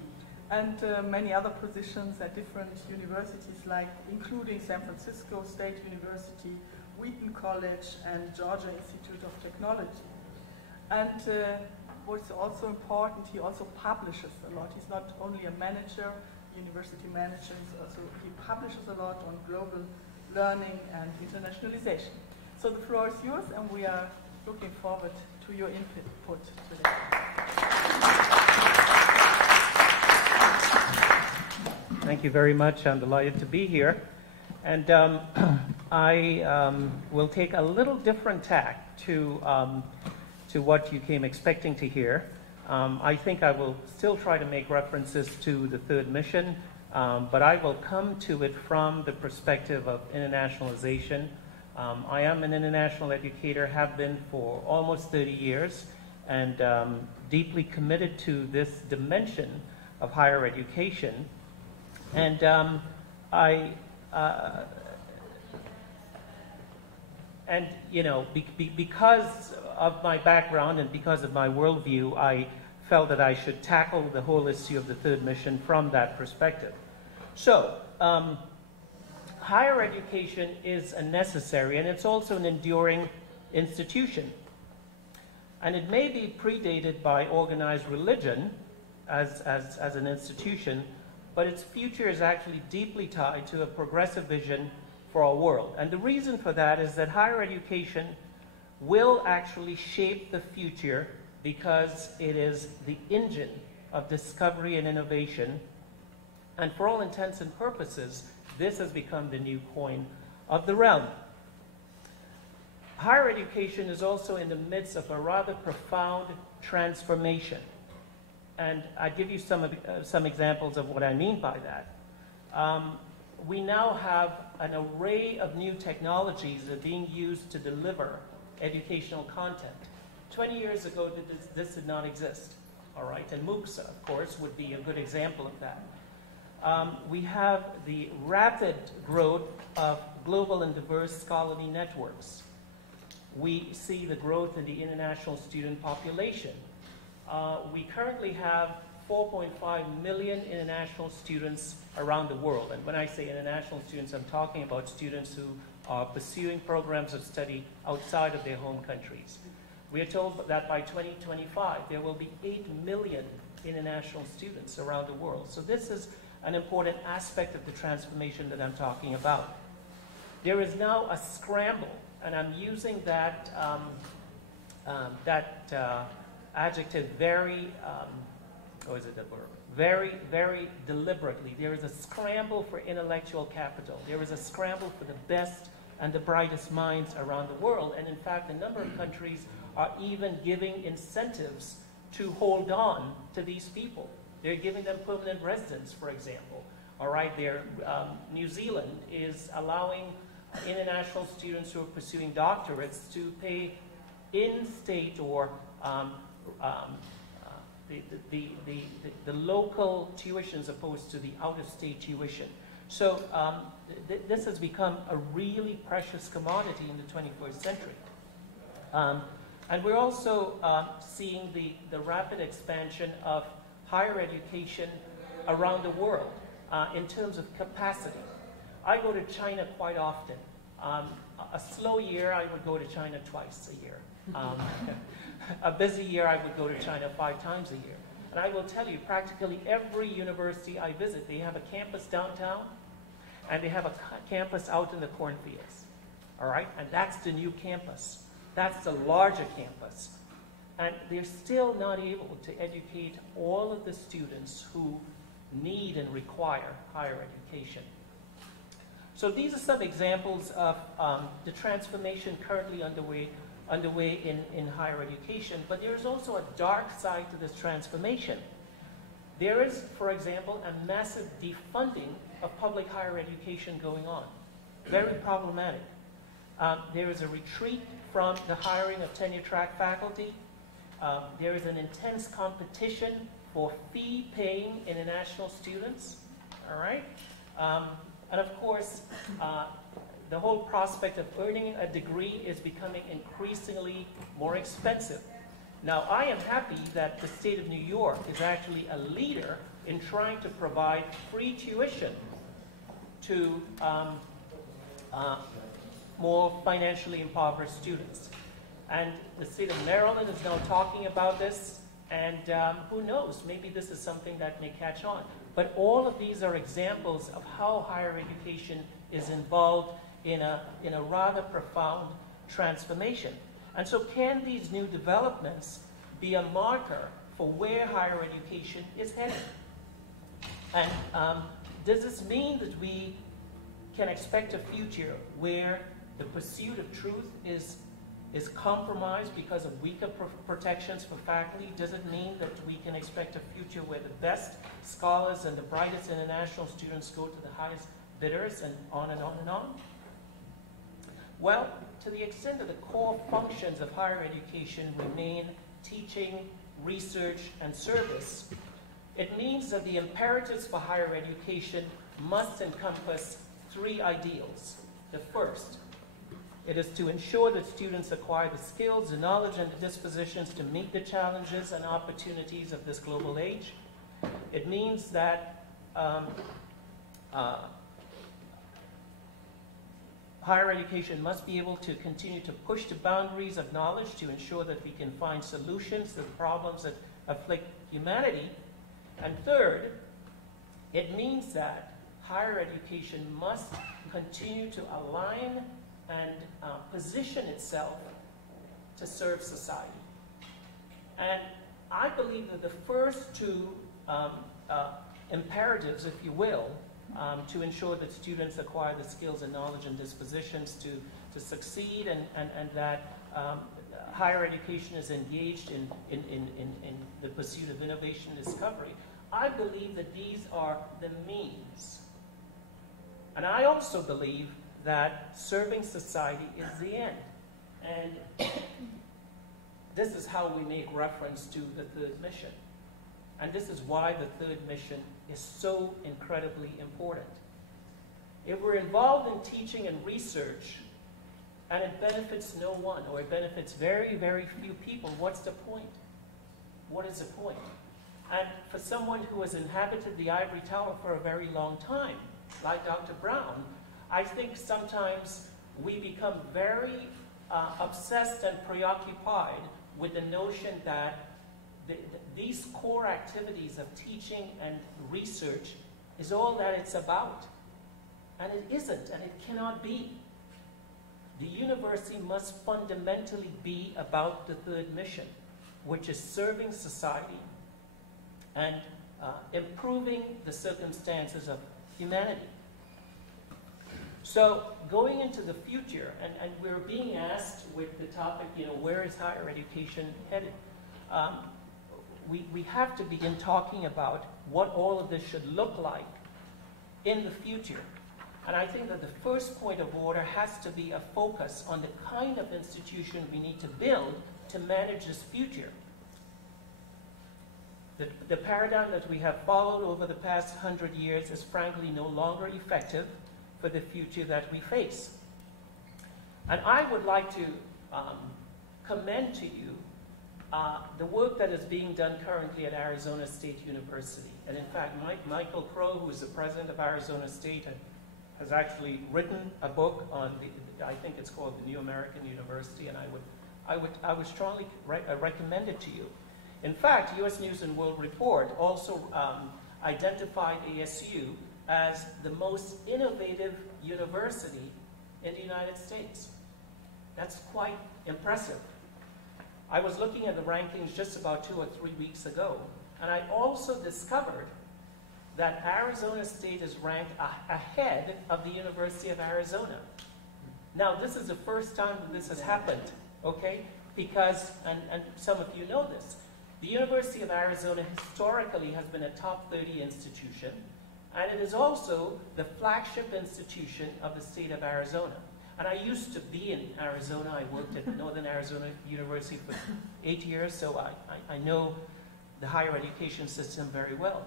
and many other positions at different universities, like including San Francisco State University, Wheaton College, and Georgia Institute of Technology. And what's also important, he also publishes a lot. He's not only a manager, university manager, he publishes a lot on global learning and internationalization. So the floor is yours, and we are looking forward to your input today. Thank you very much. I'm delighted to be here. And I will take a little different tack to what you came expecting to hear. I think I will still try to make references to the third mission, but I will come to it from the perspective of internationalization. I am an international educator, have been for almost 30 years, and deeply committed to this dimension of higher education. And because of my background and because of my worldview, I felt that I should tackle the whole issue of the third mission from that perspective. So, higher education is a necessary, and it's also an enduring institution. And it may be predated by organized religion as an institution, but its future is actually deeply tied to a progressive vision for our world. And the reason for that is that higher education will actually shape the future because it is the engine of discovery and innovation. And for all intents and purposes, this has become the new coin of the realm. Higher education is also in the midst of a rather profound transformation. And I'll give you some examples of what I mean by that. We now have an array of new technologies that are being used to deliver educational content. 20 years ago, this did not exist, all right? And MOOCs, of course, would be a good example of that. We have the rapid growth of global and diverse scholarly networks. We see the growth in the international student population. We currently have 4.5 million international students around the world. And when I say international students, I'm talking about students who are pursuing programs of study outside of their home countries. We are told that by 2025, there will be 8 million international students around the world. So this is an important aspect of the transformation that I'm talking about. There is now a scramble, and I'm using that, adjective very, very, very deliberately. There is a scramble for intellectual capital. There is a scramble for the best and the brightest minds around the world. And in fact, a number of countries are even giving incentives to hold on to these people. They're giving them permanent residence, for example. All right, New Zealand is allowing international students who are pursuing doctorates to pay in-state or the local tuition as opposed to the out-of-state tuition. So this has become a really precious commodity in the 21st century. And we're also seeing the rapid expansion of higher education around the world in terms of capacity. I go to China quite often. A slow year, I would go to China twice a year. A busy year, I would go to China 5 times a year. And I will tell you, practically every university I visit, they have a campus downtown, and they have a campus out in the cornfields. All right? And that's the new campus. That's the larger campus. And they're still not able to educate all of the students who need and require higher education. So these are some examples of the transformation currently underway in higher education, but there is also a dark side to this transformation. There is, for example, a massive defunding of public higher education going on. Very problematic. There is a retreat from the hiring of tenure-track faculty. There is an intense competition for fee-paying international students, all right? And of course, the whole prospect of earning a degree is becoming increasingly more expensive. Now, I am happy that the state of New York is actually a leader in trying to provide free tuition to more financially impoverished students. And the state of Maryland is now talking about this, and who knows, maybe this is something that may catch on. But all of these are examples of how higher education is involved in a rather profound transformation. And so can these new developments be a marker for where higher education is headed? And does this mean that we can expect a future where the pursuit of truth is compromised because of weaker protections for faculty? Does it mean that we can expect a future where the best scholars and the brightest international students go to the highest bidders, and on and on and on? Well, to the extent that the core functions of higher education remain teaching, research, and service, it means that the imperatives for higher education must encompass three ideals. The first, it is to ensure that students acquire the skills, the knowledge, and the dispositions to meet the challenges and opportunities of this global age. It means that higher education must be able to continue to push the boundaries of knowledge to ensure that we can find solutions to the problems that afflict humanity. And third, it means that higher education must continue to align and position itself to serve society. And I believe that the first two imperatives, if you will, to ensure that students acquire the skills and knowledge and dispositions to succeed, and that higher education is engaged in the pursuit of innovation and discovery. I believe that these are the means. And I also believe that serving society is the end. And this is how we make reference to the third mission. And this is why the third mission is so incredibly important. If we're involved in teaching and research, and it benefits no one, or it benefits very, very few people, what's the point? What is the point? And for someone who has inhabited the ivory tower for a very long time, like Dr. Brown, I think sometimes we become very obsessed and preoccupied with the notion that these core activities of teaching and research is all that it's about. And it isn't, and it cannot be. The university must fundamentally be about the third mission, which is serving society and improving the circumstances of humanity. So going into the future, and we're being asked with the topic, where is higher education headed? We have to begin talking about what all of this should look like in the future. And I think that the first point of order has to be a focus on the kind of institution we need to build to manage this future. The paradigm that we have followed over the past 100 years is frankly no longer effective for the future that we face. And I would like to commend to you the work that is being done currently at Arizona State University. And in fact, Michael Crow, who is the president of Arizona State, has actually written a book on I think it's called The New American University, and I would strongly recommend it to you. In fact, U.S. News and World Report also identified ASU as the most innovative university in the United States. That's quite impressive. I was looking at the rankings just about 2 or 3 weeks ago, and I also discovered that Arizona State is ranked ahead of the University of Arizona. Now, this is the first time that this has happened, okay? Because, and some of you know this, the University of Arizona historically has been a top 30 institution, and it is also the flagship institution of the state of Arizona. And I used to be in Arizona. I worked at Northern Arizona University for 8 years, so I know the higher education system very well.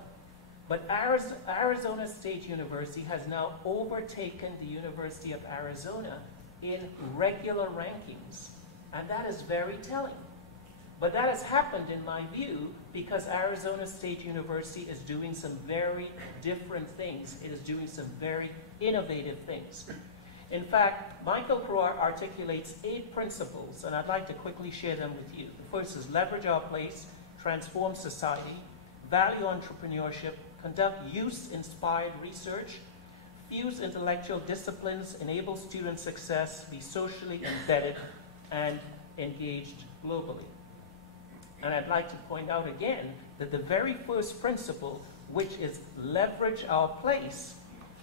But Arizona State University has now overtaken the University of Arizona in regular rankings, and that is very telling. But that has happened, in my view, because Arizona State University is doing some very different things. It is doing some very innovative things. In fact, Michael Crow articulates 8 principles, and I'd like to quickly share them with you. The first is leverage our place, transform society, value entrepreneurship, conduct use-inspired research, fuse intellectual disciplines, enable student success, be socially embedded, and engaged globally. And I'd like to point out again that the very first principle, which is leverage our place,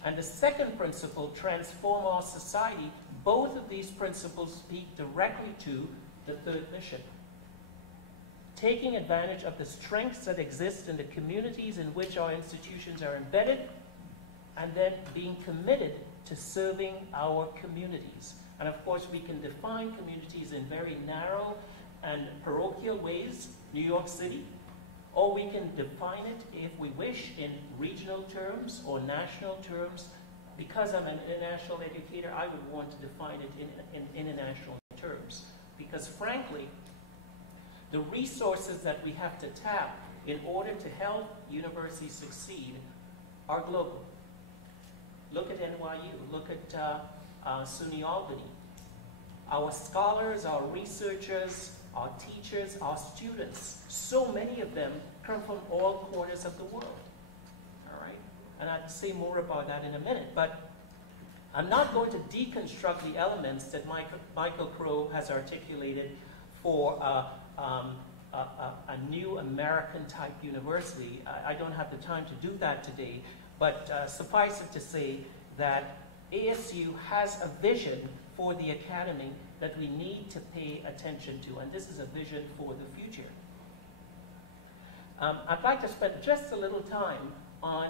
and the second principle, transform our society, both of these principles speak directly to the third mission. Taking advantage of the strengths that exist in the communities in which our institutions are embedded, and then being committed to serving our communities. And of course, we can define communities in very narrow and parochial ways, New York City, or we can define it, if we wish, in regional terms or national terms. Because I'm an international educator, I would want to define it in international terms. Because frankly, the resources that we have to tap in order to help universities succeed are global. Look at NYU, look at SUNY Albany. Our scholars, our researchers, our teachers, our students, so many of them come from all corners of the world, all right? And I'll say more about that in a minute, but I'm not going to deconstruct the elements that Michael Crow has articulated for a new American type university. I don't have the time to do that today, but suffice it to say that ASU has a vision for the academy that we need to pay attention to, and this is a vision for the future. I'd like to spend just a little time on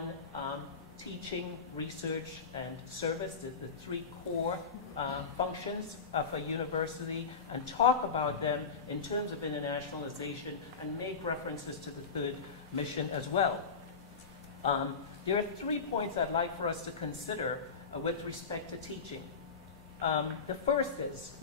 teaching, research, and service, the 3 core functions of a university, and talk about them in terms of internationalization and make references to the third mission as well. There are 3 points I'd like for us to consider with respect to teaching. The first is,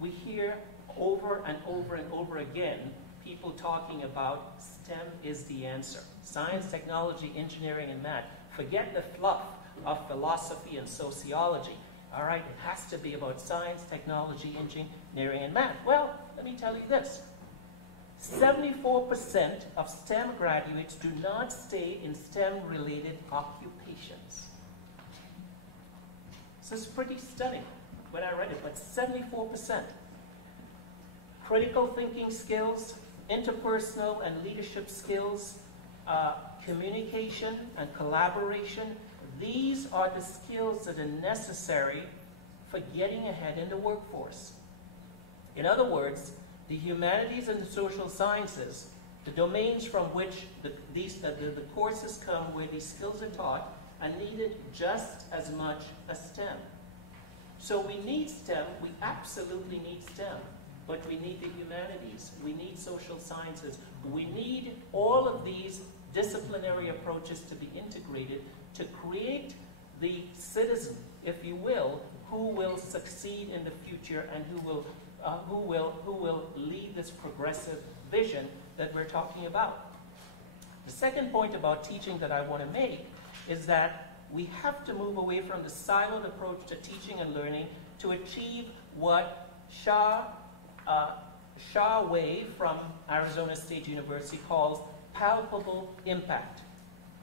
we hear over and over and over again people talking about STEM is the answer. Science, technology, engineering, and math. Forget the fluff of philosophy and sociology. All right, it has to be about science, technology, engineering, and math. Well, let me tell you this. 74% of STEM graduates do not stay in STEM-related occupations. This is pretty stunning when I read it, but 74%. Critical thinking skills, interpersonal and leadership skills, communication and collaboration, these are the skills that are necessary for getting ahead in the workforce. In other words, the humanities and the social sciences, the domains from which the courses come where these skills are taught, are needed just as much as STEM. So we need STEM, we absolutely need STEM, but we need the humanities, we need social sciences, we need all of these disciplinary approaches to be integrated to create the citizen, if you will, who will succeed in the future and who will lead this progressive vision that we're talking about. The second point about teaching that I want to make is that we have to move away from the siloed approach to teaching and learning to achieve what Shah Wei from Arizona State University calls palpable impact.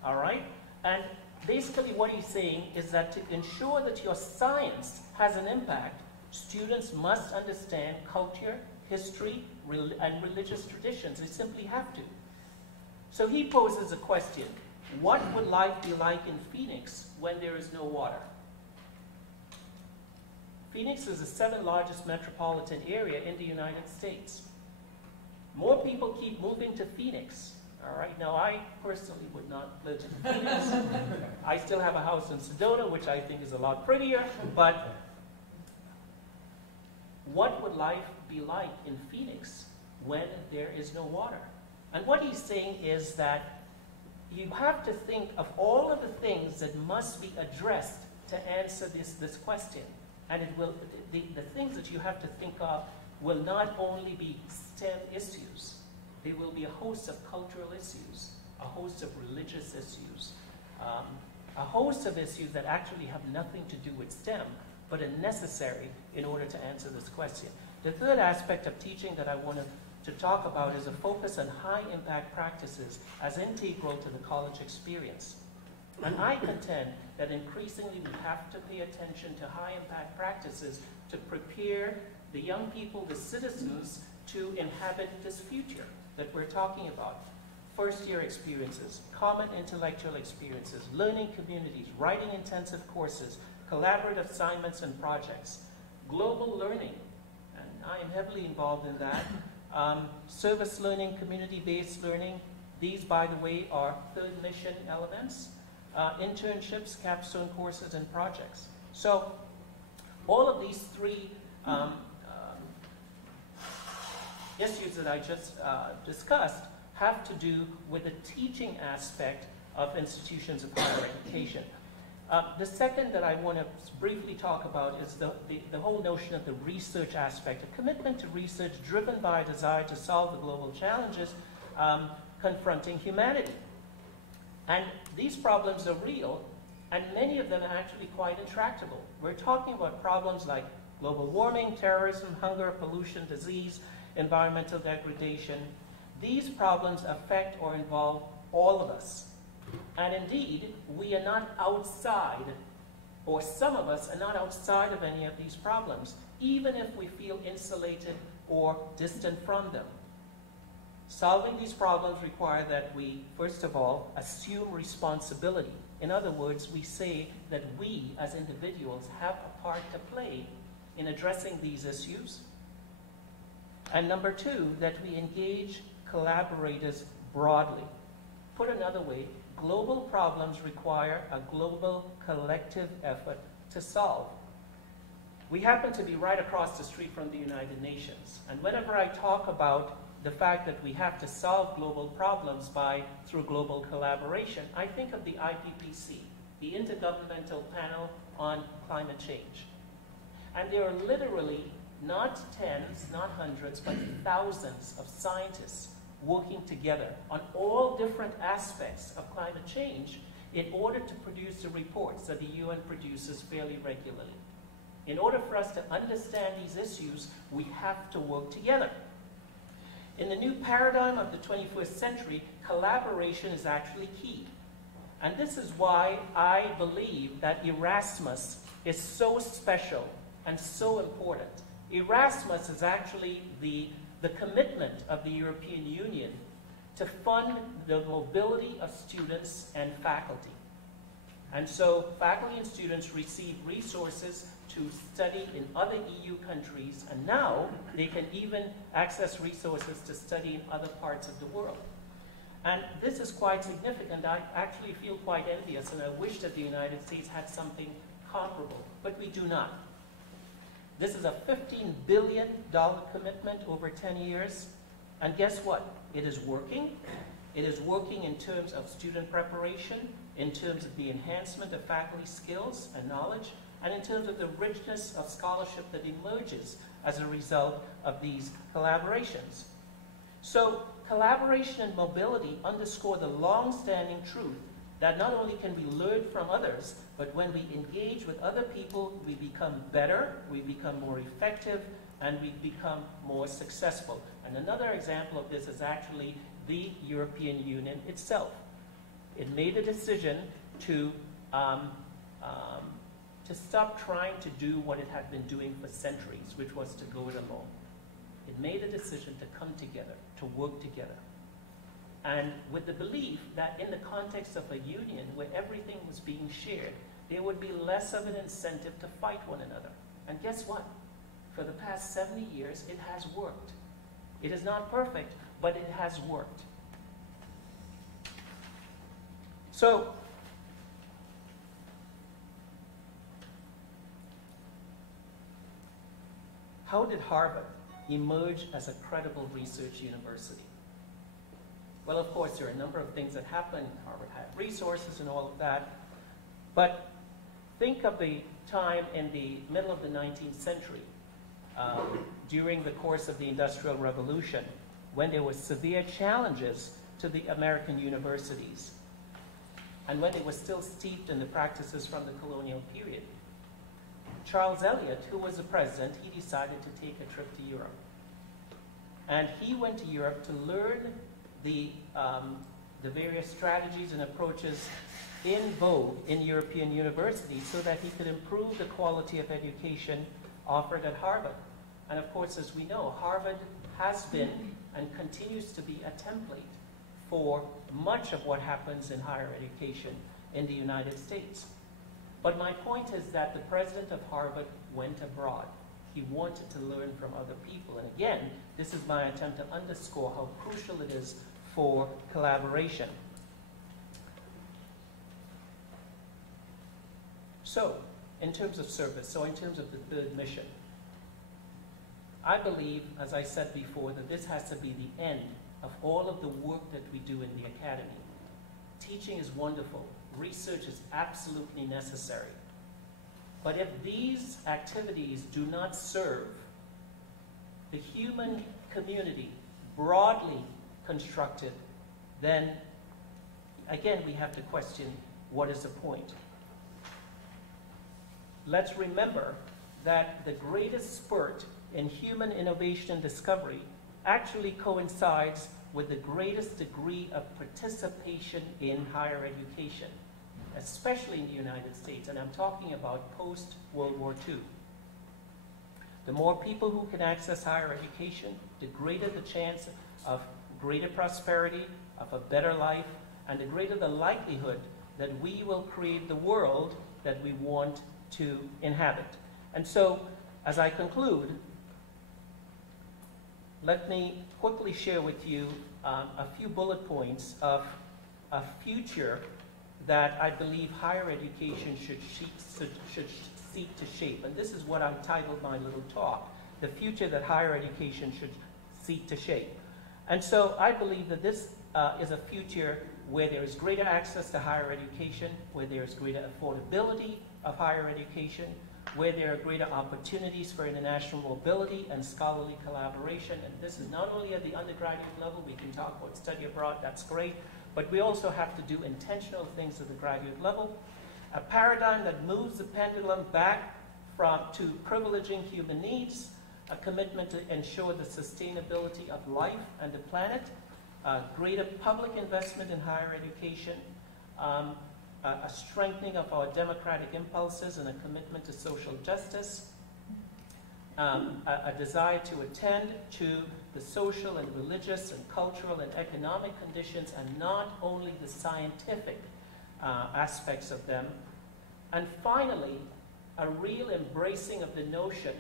All right? And basically what he's saying is that to ensure that your science has an impact, students must understand culture, history, and religious traditions. They simply have to. So he poses a question: what would life be like in Phoenix when there is no water? Phoenix is the 7th largest metropolitan area in the United States. More people keep moving to Phoenix. All right, now I personally would not live in Phoenix. I still have a house in Sedona, which I think is a lot prettier, but what would life be like in Phoenix when there is no water? And what he's saying is that you have to think of all of the things that must be addressed to answer this question. And it will, the things that you have to think of will not only be STEM issues. There will be a host of cultural issues, a host of religious issues, a host of issues that actually have nothing to do with STEM, but are necessary in order to answer this question. The third aspect of teaching that I wanted to talk about is a focus on high-impact practices as integral to the college experience. And I contend that increasingly we have to pay attention to high-impact practices to prepare the young people, the citizens, to inhabit this future that we're talking about. First-year experiences, common intellectual experiences, learning communities, writing intensive courses, collaborative assignments and projects, global learning, and I am heavily involved in that, service learning, community-based learning. These, by the way, are third mission elements. Internships, capstone courses, and projects. So all of these three issues that I just discussed have to do with the teaching aspect of institutions of higher education. The second that I want to briefly talk about is the whole notion of the research aspect, a commitment to research driven by a desire to solve the global challenges confronting humanity. And these problems are real, and many of them are actually quite intractable. We're talking about problems like global warming, terrorism, hunger, pollution, disease, environmental degradation. These problems affect or involve all of us. And indeed, we are not outside, or some of us are not outside of any of these problems, even if we feel insulated or distant from them. Solving these problems require that we, first of all, assume responsibility. In other words, we say that we, as individuals, have a part to play in addressing these issues. And number two, that we engage collaborators broadly. Put another way, global problems require a global collective effort to solve. We happen to be right across the street from the United Nations. And whenever I talk about the fact that we have to solve global problems through global collaboration, I think of the IPCC, the Intergovernmental Panel on Climate Change. And there are literally not tens, not hundreds, but thousands of scientists working together on all different aspects of climate change in order to produce the reports that the UN produces fairly regularly. In order for us to understand these issues, we have to work together. In the new paradigm of the 21st century, collaboration is actually key. And this is why I believe that Erasmus is so special and so important. Erasmus is actually the commitment of the European Union to fund the mobility of students and faculty. And so faculty and students receive resources to study in other EU countries, and now they can even access resources to study in other parts of the world. And this is quite significant. I actually feel quite envious, and I wish that the United States had something comparable, but we do not. This is a $15 billion commitment over 10 years, and guess what? It is working. It is working in terms of student preparation, in terms of the enhancement of faculty skills and knowledge, and in terms of the richness of scholarship that emerges as a result of these collaborations. So collaboration and mobility underscore the long-standing truth that not only can we learn from others, but when we engage with other people, we become better, we become more effective, and we become more successful. And another example of this is actually the European Union itself. It made a decision to stop trying to do what it had been doing for centuries, which was to go it alone. It made a decision to come together, to work together. and with the belief that in the context of a union where everything was being shared, there would be less of an incentive to fight one another. And guess what? For the past 70 years, it has worked. It is not perfect, but it has worked. So, how did Harvard emerge as a credible research university? Well, of course, there are a number of things that happened. Harvard had resources and all of that. But think of the time in the middle of the 19th century, during the course of the Industrial Revolution, when there were severe challenges to the American universities, and when they were still steeped in the practices from the colonial period. Charles Eliot, who was the president, he decided to take a trip to Europe. And he went to Europe to learn the various strategies and approaches in vogue in European universities so that he could improve the quality of education offered at Harvard. And of course, as we know, Harvard has been and continues to be a template for much of what happens in higher education in the United States. But my point is that the president of Harvard went abroad. He wanted to learn from other people. And again, this is my attempt to underscore how crucial it is for collaboration. So, in terms of service, so in terms of the third mission, I believe, as I said before, that this has to be the end of all of the work that we do in the academy. Teaching is wonderful. Research is absolutely necessary. But if these activities do not serve the human community, broadly constructed, then again we have to question what is the point. Let's remember that the greatest spurt in human innovation and discovery actually coincides with the greatest degree of participation in higher education, especially in the United States, and I'm talking about post-World War II. The more people who can access higher education, the greater the chance of greater prosperity, of a better life, and the greater the likelihood that we will create the world that we want to inhabit. And so, as I conclude, let me quickly share with you a few bullet points of a future that I believe higher education should seek to shape. And this is what I've titled my little talk, the future that higher education should seek to shape. And so I believe that this is a future where there is greater access to higher education, where there is greater affordability of higher education, where there are greater opportunities for international mobility and scholarly collaboration. And this is not only at the undergraduate level. We can talk about study abroad, that's great, but we also have to do intentional things at the graduate level. A paradigm that moves the pendulum back to privileging human needs, a commitment to ensure the sustainability of life and the planet, greater public investment in higher education, a strengthening of our democratic impulses and a commitment to social justice, a desire to attend to the social and religious and cultural and economic conditions and not only the scientific aspects of them. And finally, a real embracing of the notion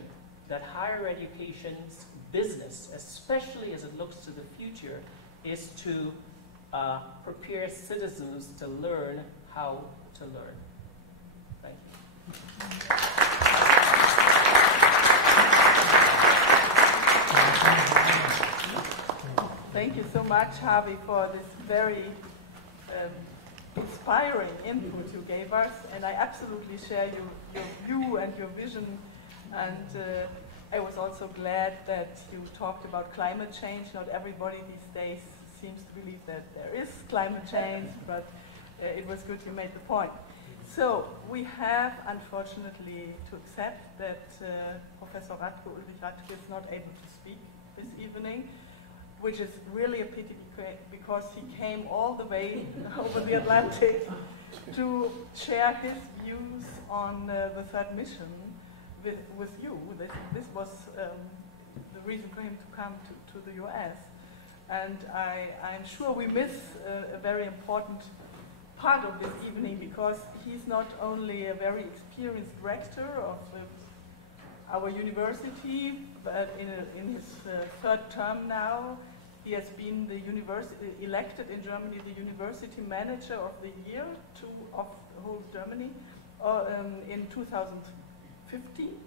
that higher education's business, especially as it looks to the future, is to prepare citizens to learn how to learn. Thank you. Thank you so much, Harvey, for this very inspiring input you gave us, and I absolutely share your view and your vision, and I was also glad that you talked about climate change. Not everybody these days seems to believe that there is climate change, but it was good you made the point. So we have, unfortunately, to accept that Professor Ulrich Radke is not able to speak this evening, which is really a pity because he came all the way over the Atlantic to share his views on the third mission with you. This was the reason for him to come to the US. and I'm sure we miss a very important part of this evening, because he's not only a very experienced rector of our university, but in his third term now, he has been elected in Germany the university manager of the year of the whole Germany in 2015,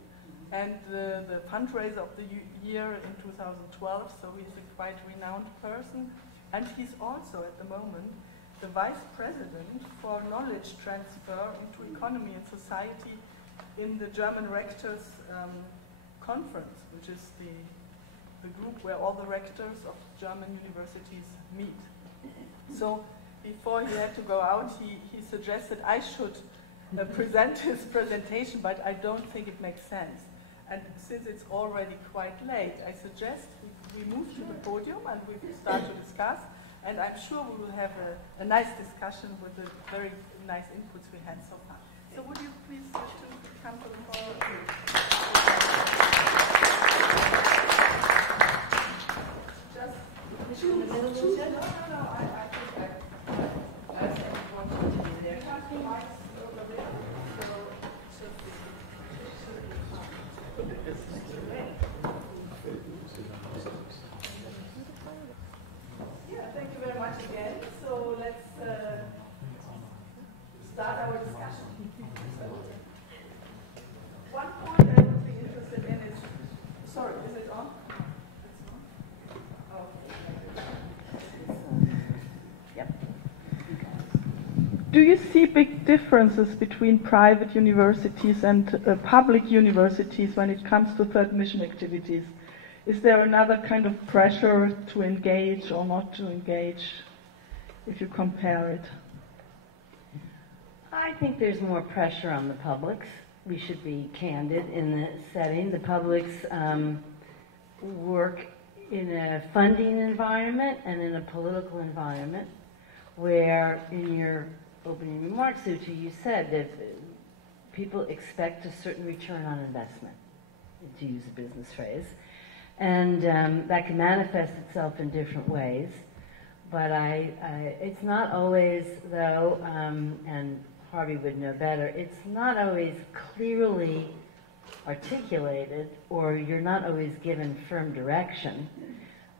and the fundraiser of the year in 2012, so he's a quite renowned person. And he's also, at the moment, the vice president for knowledge transfer into economy and society in the German Rectors Conference, which is the group where all the rectors of German universities meet. So before he had to go out, he suggested I should present his presentation, but I don't think it makes sense. And since it's already quite late, I suggest we move to the podium and we start to discuss. And I'm sure we will have a nice discussion with the very nice inputs we had so far. So would you please come to the podium? Just in the middle, you said? No, I think I want you to be there. Have the mics over there. So should be fine. Yeah, thank you very much again. So let's start our discussion. One point I would be interested in is, sorry, is it on? Do you see big differences between private universities and public universities when it comes to third mission activities? Is there another kind of pressure to engage or not to engage if you compare it? I think there's more pressure on the publics. We should be candid in the setting. The publics work in a funding environment and in a political environment where, in your opening remarks, Uta, you said that people expect a certain return on investment, to use a business phrase. And that can manifest itself in different ways. But it's not always, though, and Harvey would know better, it's not always clearly articulated, or you're not always given firm direction.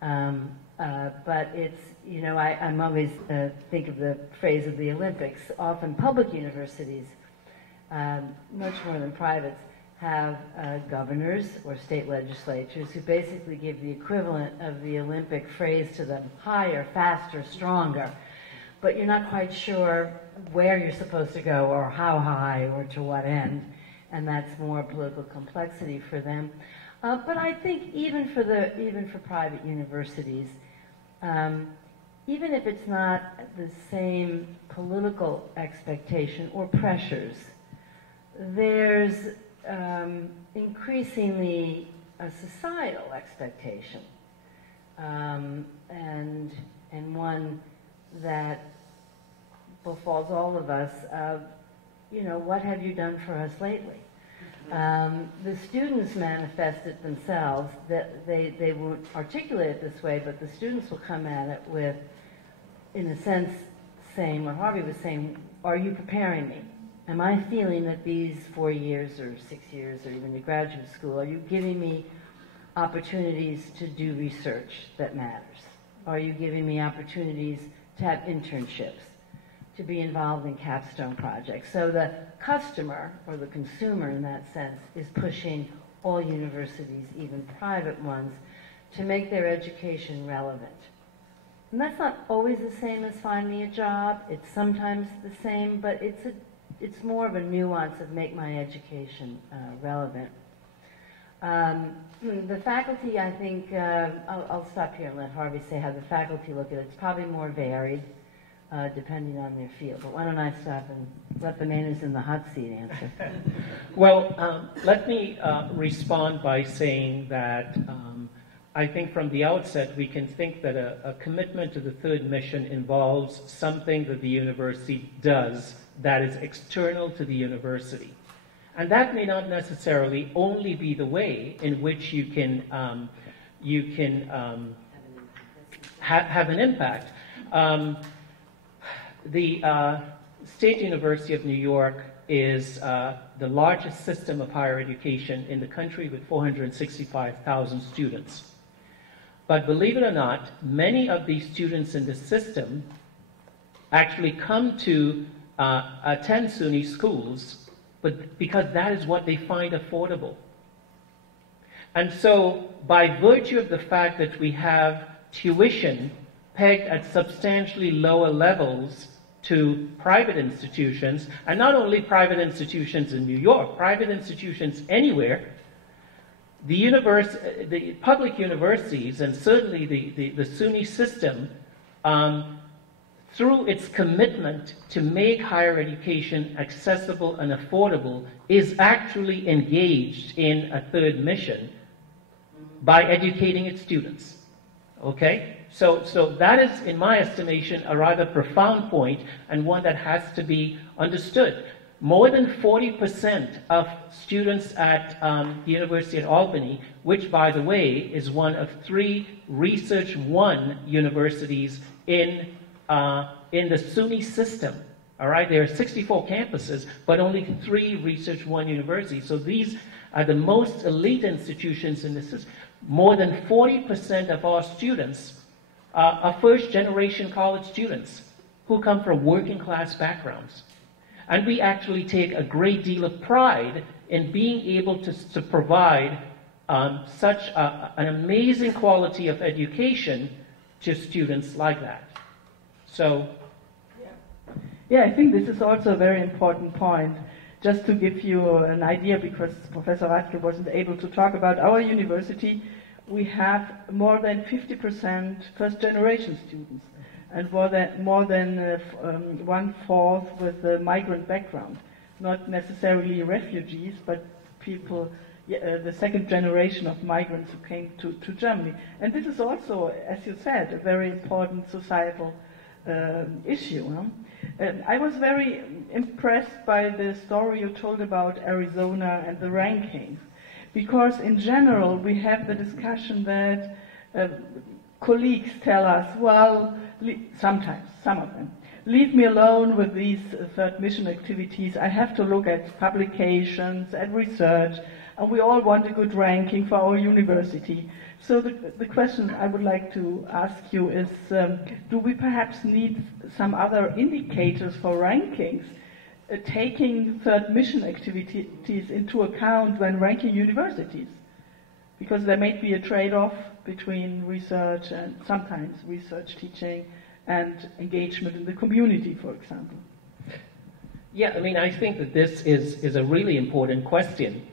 But it's, you know, I'm always think of the phrase of the Olympics. Often public universities, much more than privates, have governors or state legislatures who basically give the equivalent of the Olympic phrase to them: higher, faster, stronger. But you're not quite sure where you're supposed to go, or how high, or to what end. And that's more political complexity for them. But I think even for private universities, even if it's not the same political expectation or pressures, there's increasingly a societal expectation, and one that befalls all of us of, you know, what have you done for us lately? The students manifest it themselves. That they won't articulate it this way, but the students will come at it with, in a sense, saying what Harvey was saying: are you preparing me? Am I feeling that these 4 years or 6 years or even the graduate school, are you giving me opportunities to do research that matters? Are you giving me opportunities to have internships, to be involved in capstone projects? So the customer, or the consumer in that sense, is pushing all universities, even private ones, to make their education relevant. And that's not always the same as finding a job. It's sometimes the same, but it's more of a nuance of make my education relevant. The faculty, I think, I'll stop here and let Harvey say how the faculty look at it. It's probably more varied, depending on their field. But why don't I stop and let the man who's in the hot seat answer? Well, let me respond by saying that I think from the outset we can think that a commitment to the third mission involves something that the university does that is external to the university. And that may not necessarily only be the way in which you can have an impact. The State University of New York is the largest system of higher education in the country with 465,000 students. But believe it or not, many of these students in the system actually come to attend SUNY schools, but because that is what they find affordable. And so, by virtue of the fact that we have tuition pegged at substantially lower levels to private institutions, and not only private institutions in New York, private institutions anywhere, the public universities, and certainly the SUNY system, through its commitment to make higher education accessible and affordable, is actually engaged in a third mission by educating its students. Okay? So that is, in my estimation, a rather profound point, and one that has to be understood. More than 40% of students at the University at Albany, which, by the way, is one of 3 Research One universities in the SUNY system. All right, there are 64 campuses, but only 3 Research One universities. So these are the most elite institutions in the system. More than 40% of our students are first-generation college students who come from working-class backgrounds. And we actually take a great deal of pride in being able to provide such an amazing quality of education to students like that. So, yeah, I think this is also a very important point. Just to give you an idea, because Professor Radke wasn't able to talk about our university, we have more than 50% first-generation students, and more than 1/4 with a migrant background. Not necessarily refugees, but people, the second generation of migrants who came to Germany. And this is also, as you said, a very important societal issue. I was very impressed by the story you told about Arizona and the rankings, because in general we have the discussion that colleagues tell us, well, sometimes, some of them, leave me alone with these third mission activities. I have to look at publications, at research, and we all want a good ranking for our university. So the question I would like to ask you is, do we perhaps need some other indicators for rankings, taking third mission activities into account when ranking universities? Because there may be a trade-off between research and sometimes research teaching and engagement in the community, for example. yeah, I mean, I think that this is a really important question.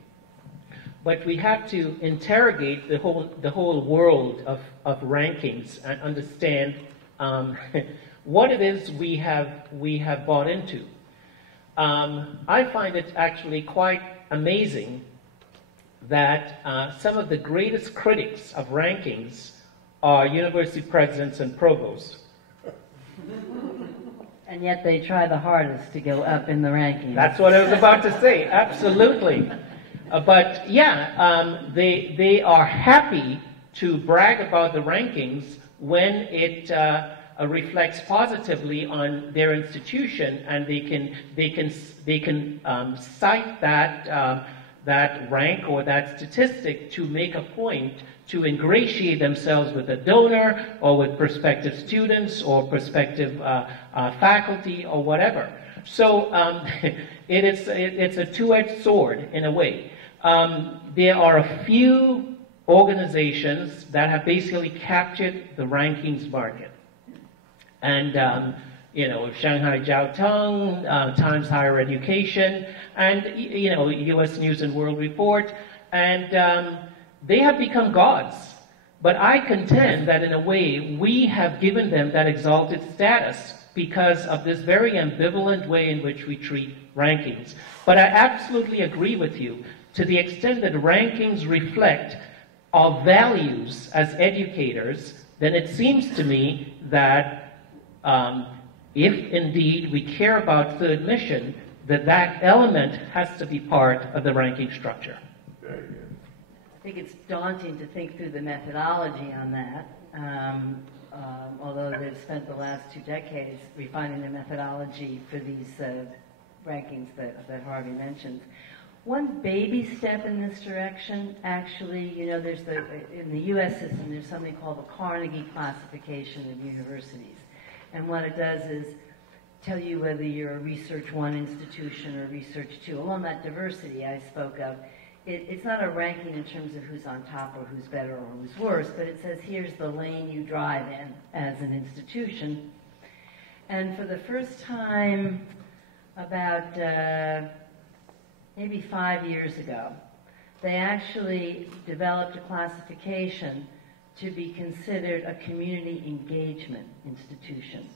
But we have to interrogate the whole world of rankings and understand what it is we have bought into. I find it actually quite amazing that some of the greatest critics of rankings are university presidents and provosts. And yet they try the hardest to go up in the rankings. That's what I was about to say, absolutely. But yeah, they are happy to brag about the rankings when it reflects positively on their institution, and they can cite that rank or that statistic to make a point to ingratiate themselves with a donor or with prospective students or prospective faculty or whatever. So it's a two-edged sword in a way. There are a few organizations that have basically captured the rankings market. And, Shanghai Jiao Tong, Times Higher Education, and, U.S. News and World Report, and they have become gods. But I contend that in a way we have given them that exalted status because of this very ambivalent way in which we treat rankings. But I absolutely agree with you. To the extent that rankings reflect our values as educators, then it seems to me that if indeed we care about third mission, that element has to be part of the ranking structure. Very good. I think it's daunting to think through the methodology on that. although they've spent the last 2 decades refining the methodology for these rankings that Harvey mentioned. One baby step in this direction, actually, you know, in the U.S. system, there's something called the Carnegie classification of universities. And what it does is tell you whether you're a Research 1 institution or Research 2. Along that diversity I spoke of, it's not a ranking in terms of who's on top or who's better or who's worse, but it says here's the lane you drive in as an institution. And for the first time, about maybe 5 years ago, they actually developed a classification to be considered a community engagement institution.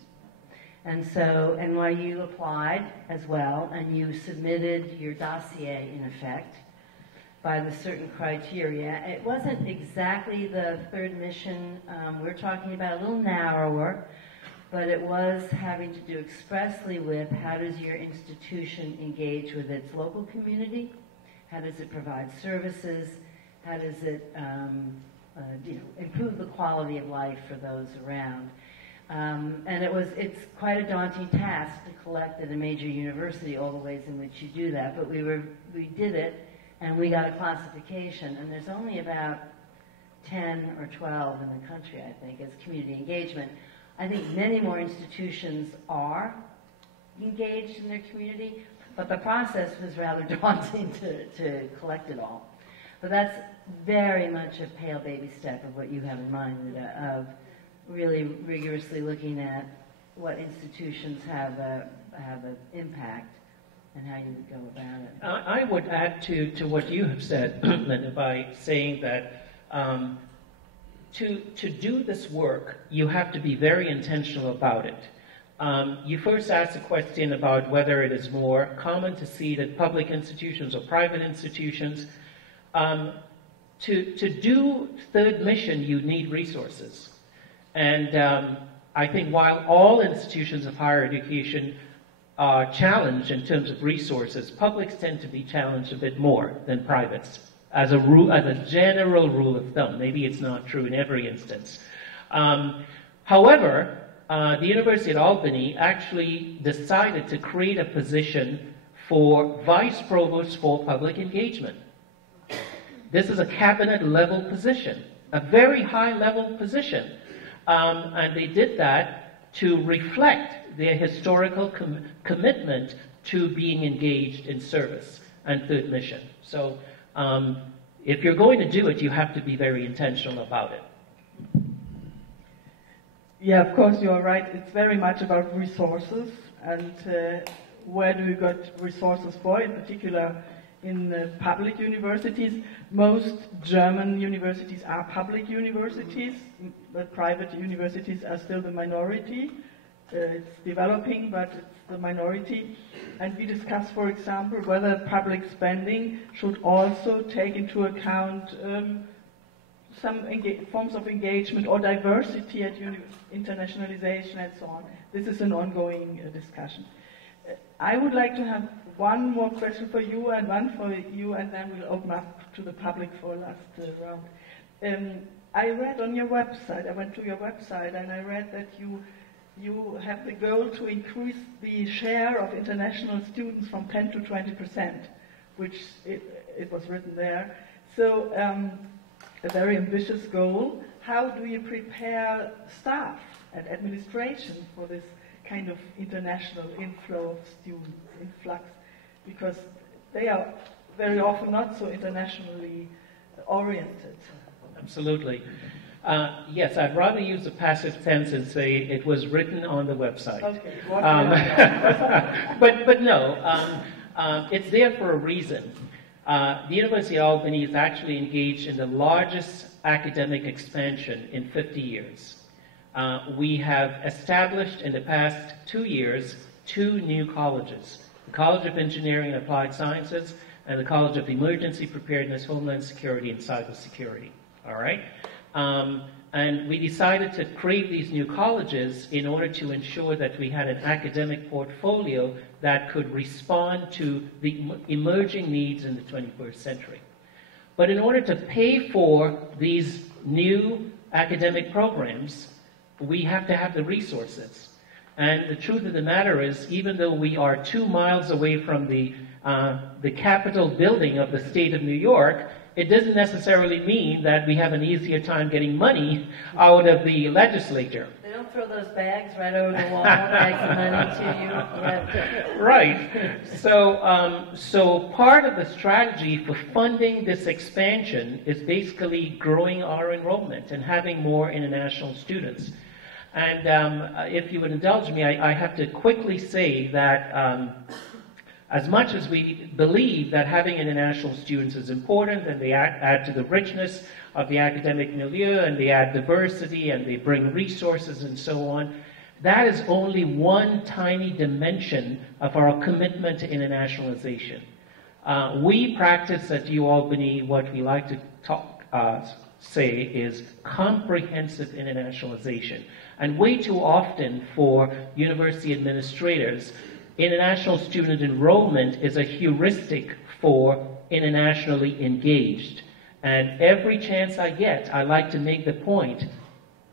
And so NYU applied as well, and you submitted your dossier, in effect, by the certain criteria. It wasn't exactly the third mission we're talking about, a little narrower, but it was having to do expressly with how does your institution engage with its local community, how does it provide services, how does it improve the quality of life for those around. And it's quite a daunting task to collect at a major university all the ways in which you do that, but we did it, and we got a classification, and there's only about 10 or 12 in the country, I think, as community engagement. I think many more institutions are engaged in their community, but the process was rather daunting to collect it all. But that's very much a pale baby step of what you have in mind, of really rigorously looking at what institutions have an impact and how you would go about it. I would add to what you have said, Linda, by saying that to do this work, you have to be very intentional about it. You first asked a question about whether it is more common to see that public institutions or private institutions. To do third mission, you need resources. And I think while all institutions of higher education are challenged in terms of resources, publics tend to be challenged a bit more than privates, as a general rule of thumb. Maybe it's not true in every instance. However, the University at Albany actually decided to create a position for Vice Provost for Public Engagement. This is a cabinet-level position, a very high-level position. And they did that to reflect their historical commitment to being engaged in service and third mission. So if you're going to do it, you have to be very intentional about it. Yeah, of course, you're right. It's very much about resources and where do you get resources for, in particular in public universities. Most German universities are public universities, but private universities are still the minority. It's developing, but it's the minority. And we discussed, for example, whether public spending should also take into account some forms of engagement or diversity at internationalization and so on. This is an ongoing discussion. I would like to have one more question for you and one for you, and then we'll open up to the public for a last round. I read on your website, I went to your website, and I read that you have the goal to increase the share of international students from 10 to 20%, which it was written there. So a very ambitious goal. How do you prepare staff and administration for this kind of international inflow of students, influx? Because they are very often not so internationally oriented. Absolutely. Yes, I'd rather use the passive tense and say it was written on the website. Okay. But no, it's there for a reason. The University of Albany is actually engaged in the largest academic expansion in 50 years. We have established in the past 2 years 2 new colleges, the College of Engineering and Applied Sciences and the College of Emergency Preparedness, Homeland Security, and Cybersecurity. All right? And we decided to create these new colleges in order to ensure that we had an academic portfolio that could respond to the emerging needs in the 21st century. But in order to pay for these new academic programs, we have to have the resources. And the truth of the matter is, even though we are 2 miles away from the Capitol building of the state of New York, it doesn't necessarily mean that we have an easier time getting money out of the legislature. They don't throw those bags right over the wall, bags of money to you. Right. So part of the strategy for funding this expansion is basically growing our enrollment and having more international students. And if you would indulge me, I have to quickly say that as much as we believe that having international students is important and they add to the richness of the academic milieu and they add diversity and they bring resources and so on, that is only one tiny dimension of our commitment to internationalization. We practice at UAlbany what we like to say is comprehensive internationalization. And way too often for university administrators, international student enrollment is a heuristic for internationally engaged. And every chance I get, I like to make the point,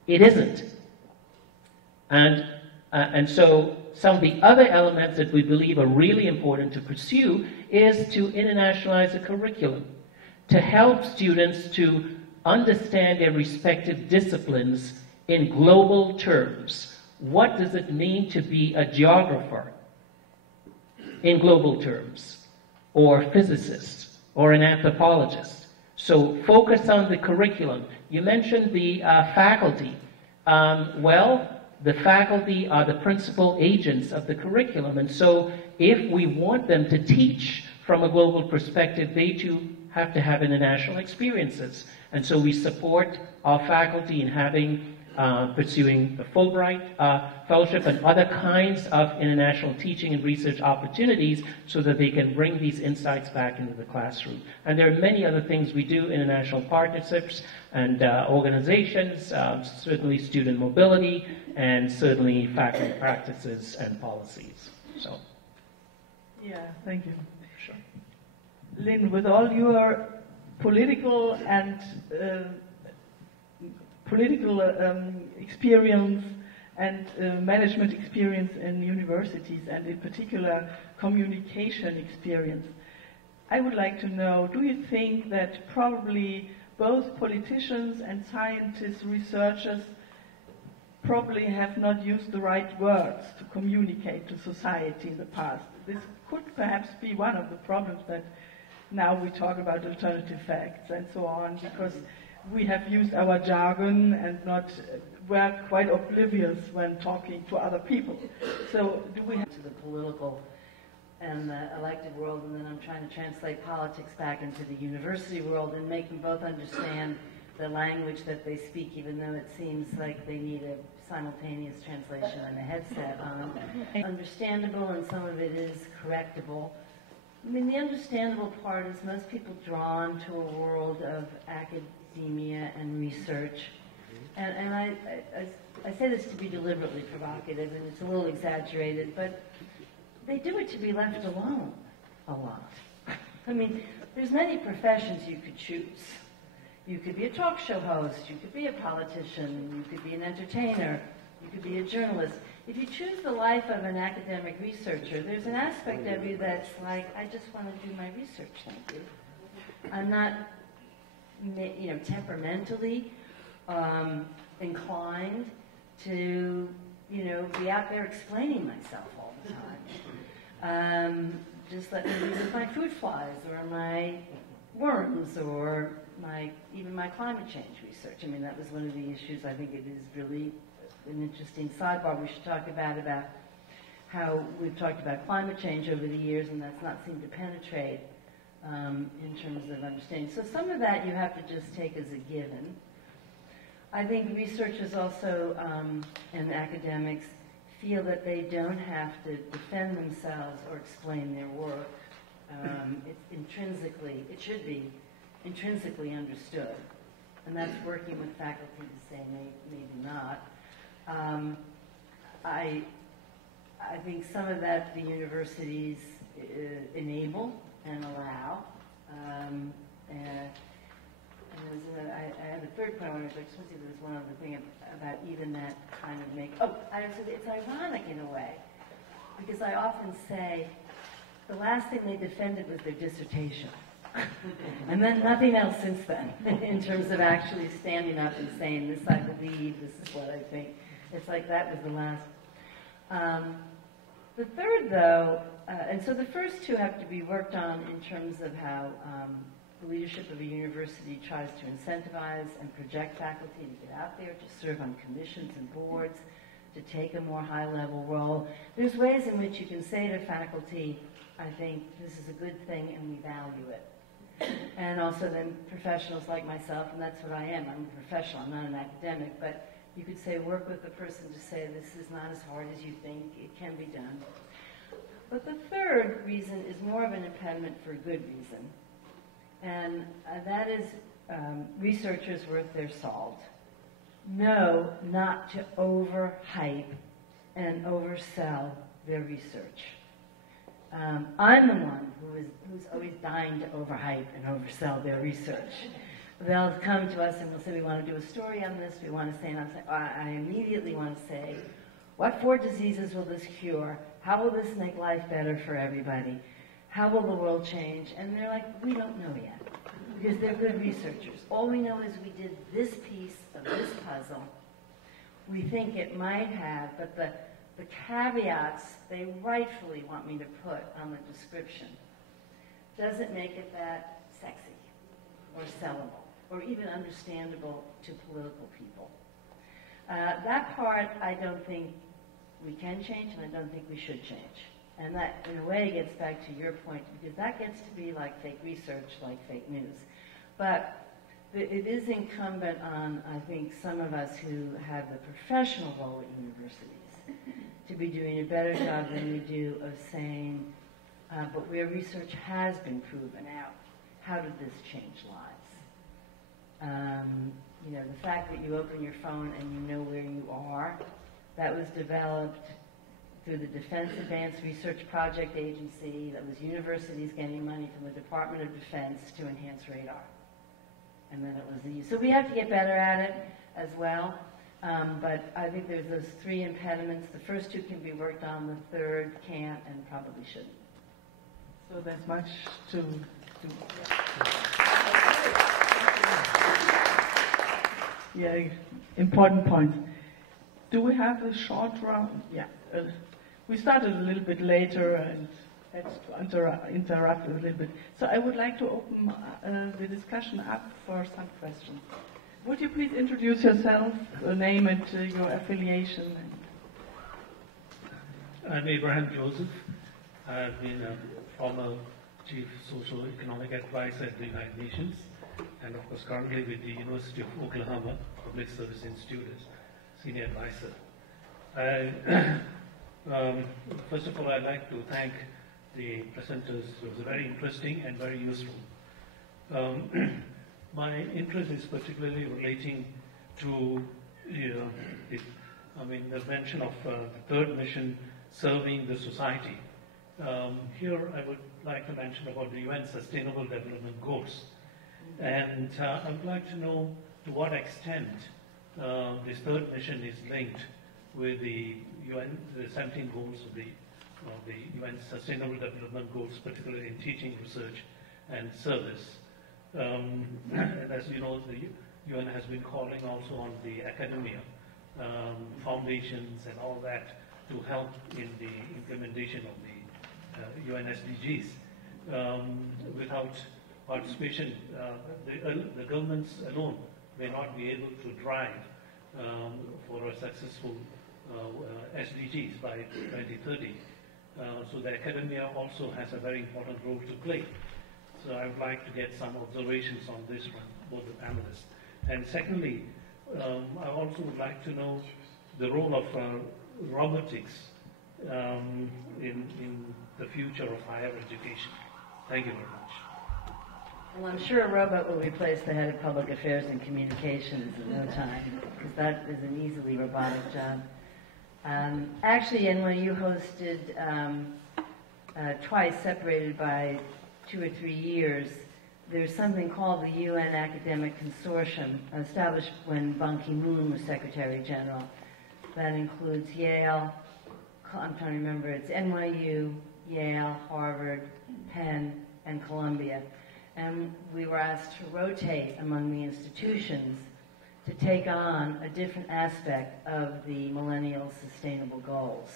it isn't. And so some of the other elements that we believe are really important to pursue is to internationalize the curriculum, to help students to understand their respective disciplines in global terms. What does it mean to be a geographer in global terms, or physicist, or an anthropologist? So focus on the curriculum. You mentioned the faculty. Well, the faculty are the principal agents of the curriculum, and so if we want them to teach from a global perspective, they too have to have international experiences. And so we support our faculty in having pursuing the Fulbright Fellowship and other kinds of international teaching and research opportunities so that they can bring these insights back into the classroom. And there are many other things we do, international partnerships and organizations, certainly student mobility, and certainly faculty practices and policies. So, yeah, thank you. Sure. Lynn, with all your political and experience and management experience in universities, and in particular communication experience, I would like to know, do you think that probably both politicians and scientists, researchers, probably have not used the right words to communicate to society in the past? This could perhaps be one of the problems that now we talk about alternative facts and so on, because we have used our jargon and we're quite oblivious when talking to other people. So do we have to the political and the elected world, and then I'm trying to translate politics back into the university world and make them both understand the language that they speak, even though it seems like they need a simultaneous translation and a headset on. Understandable, and some of it is correctable. I mean, the understandable part is most people drawn to a world of academia and research. And I say this to be deliberately provocative, and it's a little exaggerated, but they do it to be left alone a lot. I mean, there's many professions you could choose. You could be a talk show host, you could be a politician, you could be an entertainer, you could be a journalist. If you choose the life of an academic researcher, there's an aspect of you that's like, I just want to do my research, thank you. I'm not, temperamentally inclined to, be out there explaining myself all the time. Just let me be with my fruit flies or my worms or even my climate change research. I mean, that was one of the issues. I think it is really an interesting sidebar we should talk about how we've talked about climate change over the years, and that's not seemed to penetrate in terms of understanding. So some of that you have to just take as a given. I think researchers also and academics feel that they don't have to defend themselves or explain their work. It should be intrinsically understood. And that's working with faculty to say maybe not. I think some of that the universities enable and allow. I had a third point I wanted to, I just want to say there's one other thing about even that kind of make. Oh, I said it's ironic in a way, because I often say the last thing they defended was their dissertation. And then nothing else since then, in terms of actually standing up and saying, this I believe, this is what I think. It's like that was the last. The third, though, and so the first two have to be worked on in terms of how the leadership of a university tries to incentivize and project faculty to get out there, to serve on commissions and boards, to take a more high-level role. There's ways in which you can say to faculty, I think this is a good thing and we value it. And also then professionals like myself, and that's what I am. I'm a professional, I'm not an academic, but you could say work with the person to say this is not as hard as you think, it can be done. But the third reason is more of an impediment for a good reason. And that is researchers worth their salt know not to overhype and oversell their research. I'm the one who's always dying to overhype and oversell their research. They'll come to us and we'll say, we want to do a story on this, we want to say, and I'll say, I immediately want to say, what 4 diseases will this cure? How will this make life better for everybody? How will the world change? And they're like, we don't know yet, because they're good researchers. All we know is we did this piece of this puzzle. We think it might have, but the caveats they rightfully want me to put on the description doesn't make it that sexy or sellable or even understandable to political people. That part I don't think we can change, and I don't think we should change. And that, in a way, gets back to your point, because that gets to be like fake research, like fake news. But it is incumbent on, I think, some of us who have the professional role at universities to be doing a better job than we do of saying, but where research has been proven out, how did this change lives? You know, the fact that you open your phone and you know where you are, that was developed through the Defense Advanced Research Project Agency, that was universities getting money from the Department of Defense to enhance radar. And then it was the use. So we have to get better at it as well. But I think there's those 3 impediments. The first 2 can be worked on, the third can't and probably shouldn't. So there's much to do. Yeah, important points. Do we have a short round? Yeah. We started a little bit later and had to interrupt a little bit. So I would like to open the discussion up for some questions. Would you please introduce yourself, name and your affiliation? I'm Abraham Joseph. I've been a former Chief Social Economic Advisor at the United Nations, and of course currently with the University of Oklahoma Public Service Institute as Senior Advisor. First of all, I'd like to thank the presenters. It was very interesting and very useful. My interest is particularly relating to the mention of the third mission, serving the society. Here I would like to mention about the UN Sustainable Development Goals. And I would like to know to what extent this third mission is linked with the 17 goals of the UN Sustainable Development Goals, particularly in teaching, research, and service. And as you know, the UN has been calling also on the academia, foundations and all that to help in the implementation of the UN SDGs. Without participation, the governments alone may not be able to drive for a successful SDGs by 2030. So the academia also has a very important role to play. So I would like to get some observations on this from both the panelists. And secondly, I also would like to know the role of robotics in the future of higher education. Thank you very much. Well, I'm sure a robot will replace the head of public affairs and communications in no time, because that is an easily robotic job. Actually, NYU hosted twice, separated by 2 or 3 years, there's something called the UN Academic Consortium, established when Ban Ki-moon was Secretary General. That includes Yale, I'm trying to remember, it's NYU, Yale, Harvard, Penn, and Columbia. And we were asked to rotate among the institutions to take on a different aspect of the Millennial Sustainable Goals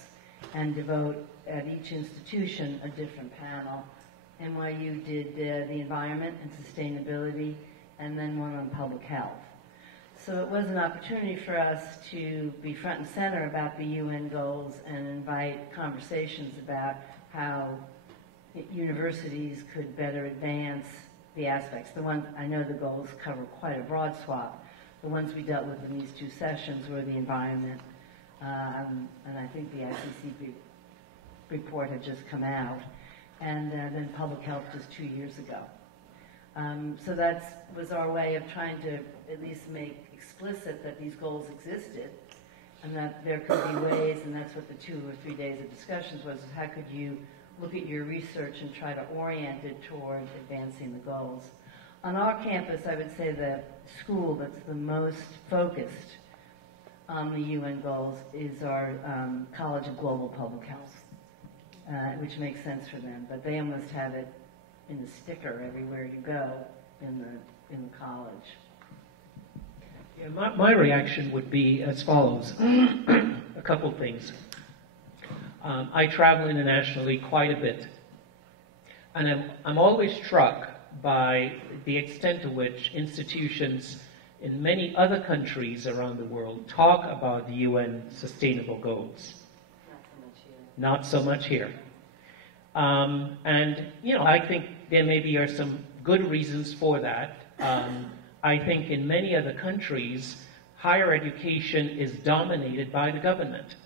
and devote at each institution a different panel. NYU did the environment and sustainability, and then one on public health. So it was an opportunity for us to be front and center about the UN goals and invite conversations about how universities could better advance the aspects. The ones, I know the goals cover quite a broad swath. The ones we dealt with in these two sessions were the environment, and I think the ICC report had just come out, and then public health just 2 years ago. So that was our way of trying to at least make explicit that these goals existed and that there could be ways, and that's what the 2 or 3 days of discussions was, is how could you look at your research and try to orient it toward advancing the goals. On our campus, I would say the school that's the most focused on the UN goals is our College of Global Public Health, which makes sense for them, but they almost have it in the sticker everywhere you go in the college. Yeah, my reaction would be as follows. A couple things. I travel internationally quite a bit, and I'm always struck by the extent to which institutions in many other countries around the world talk about the UN Sustainable Goals. Not so much here. And, I think there maybe are some good reasons for that. I think in many other countries, higher education is dominated by the government.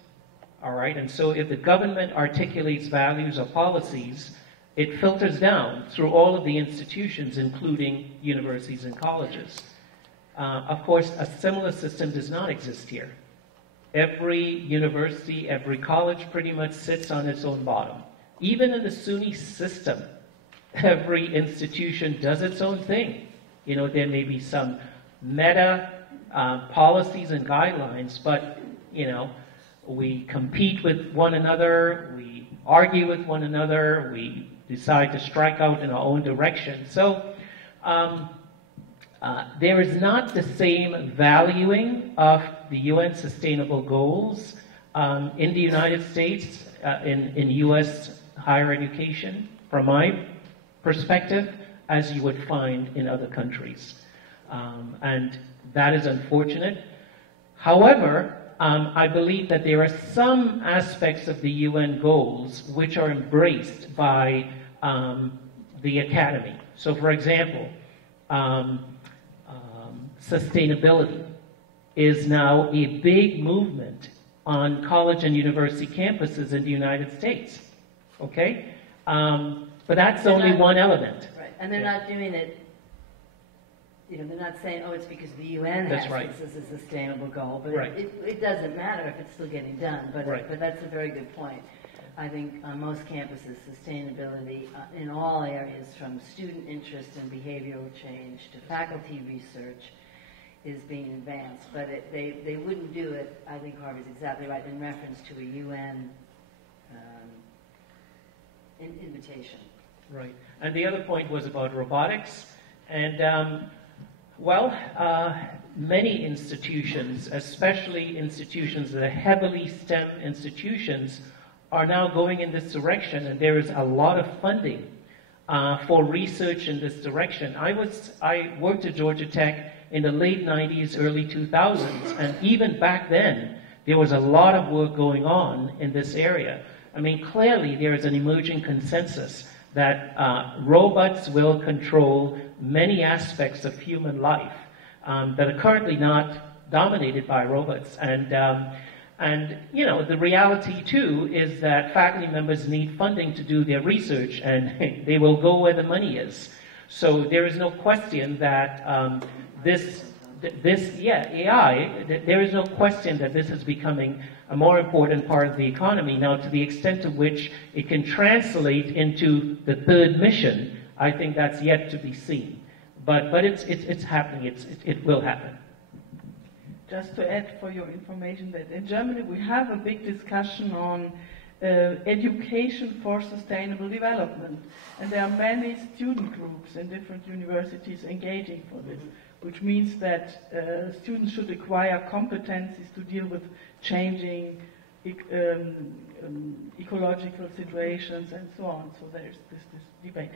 All right, and so if the government articulates values or policies, it filters down through all of the institutions, including universities and colleges. Of course, a similar system does not exist here. Every university, every college pretty much sits on its own bottom. Even in the SUNY system, every institution does its own thing. There may be some meta policies and guidelines, but, we compete with one another, we argue with one another, we decide to strike out in our own direction. So there is not the same valuing of the UN Sustainable Goals in the United States, in U.S. higher education, from my perspective, as you would find in other countries. And that is unfortunate. However, I believe that there are some aspects of the UN goals which are embraced by the academy. So, for example, sustainability is now a big movement on college and university campuses in the United States. Okay? But that's only one element. Right, and they're not doing it, they're not saying, it's because the UN has this as a sustainable goal, but it doesn't matter if it's still getting done, but that's a very good point. I think on most campuses, sustainability in all areas, from student interest and behavioral change to faculty research, is being advanced, but they wouldn't do it, I think Harvey's exactly right, in reference to a UN invitation. Right. And the other point was about robotics. And, many institutions, especially institutions that are heavily STEM institutions, are now going in this direction, and there is a lot of funding for research in this direction. I worked at Georgia Tech in the late 90s, early 2000s, and even back then, there was a lot of work going on in this area. I mean, clearly there is an emerging consensus that robots will control many aspects of human life that are currently not dominated by robots. And the reality, too, is that faculty members need funding to do their research, and they will go where the money is. So there is no question that AI, there is no question that this is becoming a more important part of the economy. Now, to the extent to which it can translate into the third mission, I think that's yet to be seen. But it's happening. It will happen. Just to add for your information that in Germany we have a big discussion on education for sustainable development. And there are many student groups in different universities engaging for this, which means that students should acquire competencies to deal with changing ecological situations and so on. So there's this debate.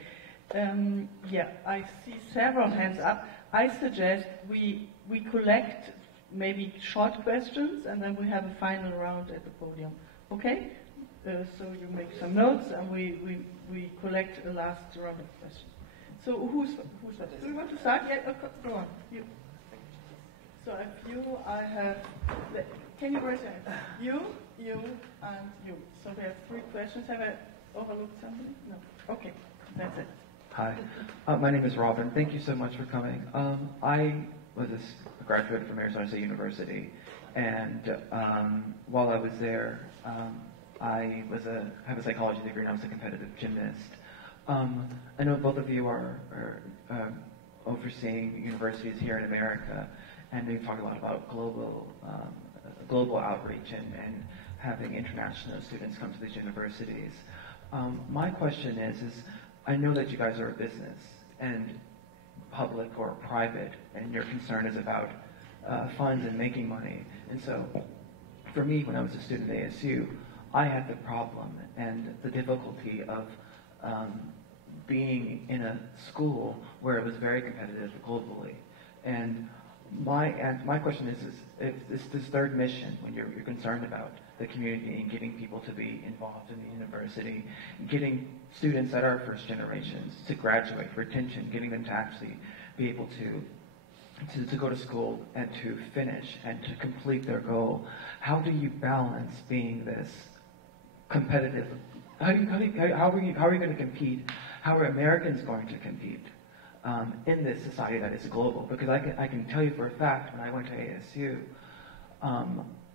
Yeah, I see several hands up. I suggest we collect maybe short questions and then we have a final round at the podium. Okay? So you make some notes and we collect a last round of questions. So who's first? Do you want to start? Yeah, go on. You. So if you, I have. Can you raise your hand? You, and you. So we have 3 questions. Have I overlooked something? No. Okay, that's it. Hi, my name is Robin. Thank you so much for coming. I was a graduate from Arizona State University, and while I was there, I have a psychology degree and I was a competitive gymnast. I know both of you are overseeing universities here in America, and you've talked a lot about global outreach and having international students come to these universities. My question is I know that you guys are a business, and public or private, and your concern is about funds and making money. And so, for me, when I was a student at ASU, I had the problem and the difficulty of being in a school where it was very competitive globally. And my question is if this third mission, when you're concerned about the community and getting people to be involved in the university, getting students that are first generations to graduate, retention, getting them to actually be able to go to school and to finish and to complete their goal, how do you balance being this competitive? How are you going to compete? How are Americans going to compete in this society that is global? Because I can tell you for a fact, when I went to ASU,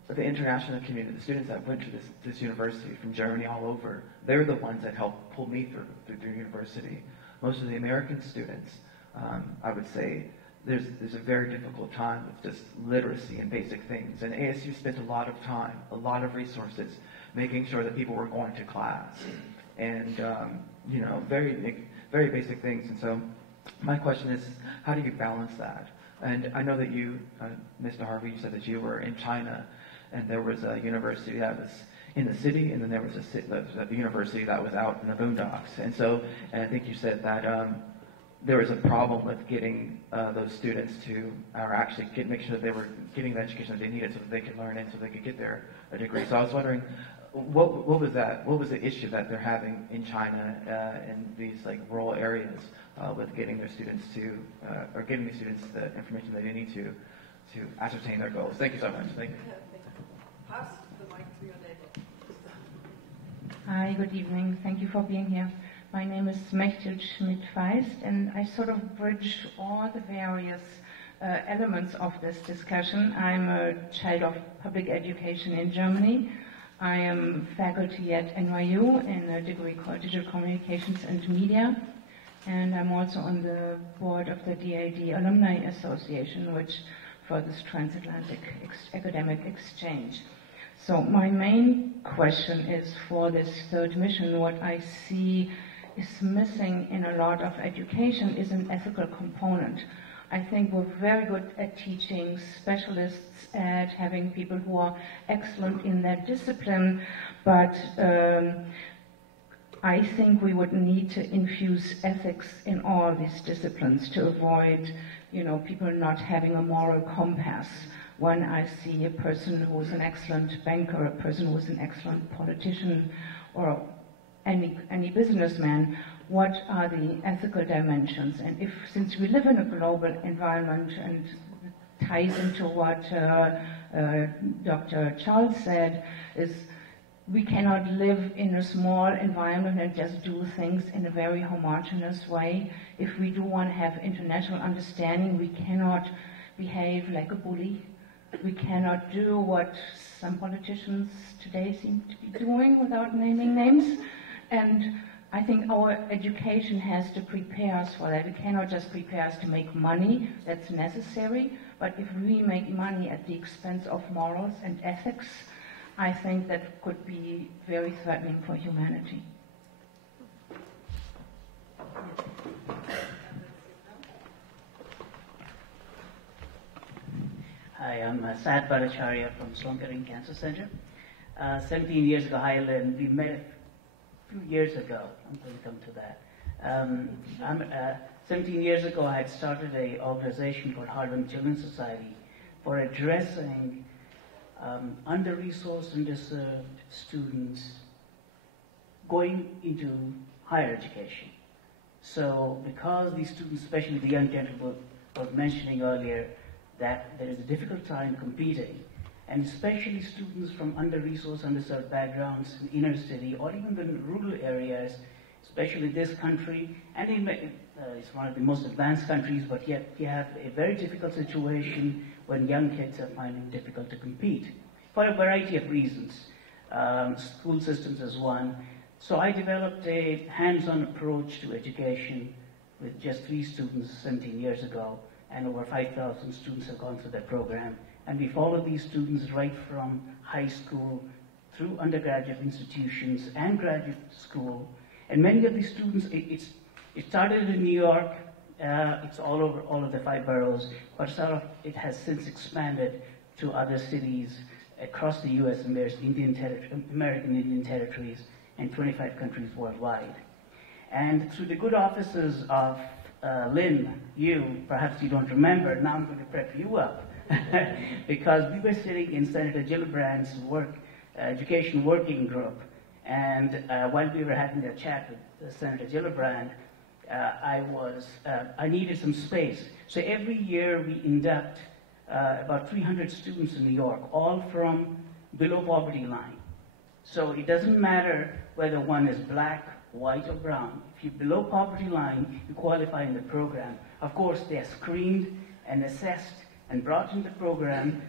the international community, the students that went to this university from Germany all over, they're the ones that helped pull me through university. Most of the American students, I would say, there's a very difficult time with just literacy and basic things. And ASU spent a lot of time, a lot of resources, making sure that people were going to class. And, very, very basic things. And so my question is, how do you balance that? And I know that you, Mr. Harvey, you said that you were in China, and there was a university that was in the city, and then there was a university that was out in the boondocks. And I think you said that there was a problem with getting those students to, or actually make sure that they were getting the education that they needed so that they could learn it, so they could get their degree. So I was wondering, what was that? What was the issue that they're having in China in these rural areas with getting their students to, or getting the students the information that they need to ascertain their goals? Thank you so much. Thank you. Pass the mic to your neighbor. Hi, good evening. Thank you for being here. My name is Mechthild Schmidt-Feist, and I sort of bridge all the various elements of this discussion. I'm a child of public education in Germany. I am faculty at NYU in a degree called Digital Communications and Media, and I'm also on the board of the DAD Alumni Association, which furthers transatlantic academic exchange. So my main question is for this third mission, what I see is missing in a lot of education is an ethical component. I think we're very good at teaching, specialists at having people who are excellent in their discipline, but I think we would need to infuse ethics in all these disciplines to avoid, people not having a moral compass. When I see a person who is an excellent banker, a person who is an excellent politician, or any businessman, what are the ethical dimensions? And since we live in a global environment, and ties into what Dr. Charles said, is we cannot live in a small environment and just do things in a very homogeneous way. If we do want to have international understanding, we cannot behave like a bully. We cannot do what some politicians today seem to be doing without naming names. And I think our education has to prepare us for that. It cannot just prepare us to make money, that's necessary, but if we make money at the expense of morals and ethics, I think that could be very threatening for humanity. Hi, I'm Sad Bhattacharya from Sloan Kettering Cancer Center. 17 years ago, hi Lynn, we met a few years ago. I'm going to come to that. 17 years ago, I had started an organization called Harvick Children's Society for addressing under-resourced and underserved students going into higher education. So because these students, especially the young gentleman was mentioning earlier, that there is a difficult time competing, and especially students from under-resourced, underserved backgrounds in inner city or even the rural areas, especially this country, and it's one of the most advanced countries, but yet you have a very difficult situation when young kids are finding it difficult to compete for a variety of reasons. School systems is one. So I developed a hands-on approach to education with just 3 students 17 years ago, and over 5,000 students have gone through that program. And we follow these students right from high school through undergraduate institutions and graduate school. And many of these students, it started in New York, it's all over all of the 5 boroughs, but it has since expanded to other cities across the U.S. and various American Indian territories and 25 countries worldwide. And through the good offices of Lynn, perhaps you don't remember, now I'm going to prep you up, because we were sitting in Senator Gillibrand's education working group, and while we were having a chat with Senator Gillibrand, I needed some space. So every year we induct about 300 students in New York, all from below poverty line. So it doesn't matter whether one is black, white, or brown. If you're below poverty line, you qualify in the program. Of course, they are screened and assessed and brought in the program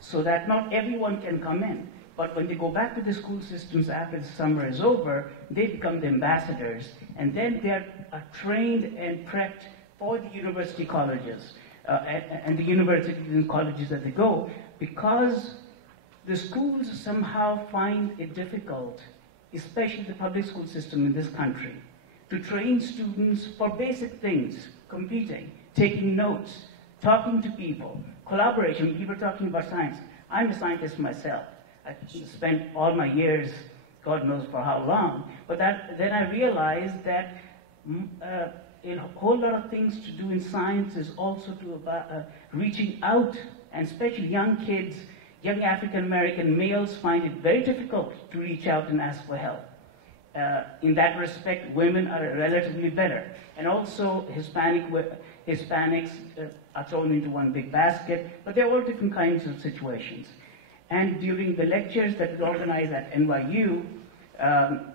so that not everyone can come in. But when they go back to the school systems after the summer is over, they become the ambassadors, and then they are trained and prepped for the university colleges and the universities and colleges that they go, because the schools somehow find it difficult, especially the public school system in this country, to train students for basic things: competing, taking notes, talking to people, collaboration. People are talking about science. I'm a scientist myself. I spent all my years, God knows for how long, but then I realized that a whole lot of things to do in science is also about reaching out, and especially young kids, young African American males find it very difficult to reach out and ask for help. In that respect, women are relatively better. And also Hispanics are thrown into one big basket, but there are all different kinds of situations. And during the lectures that we organize at NYU,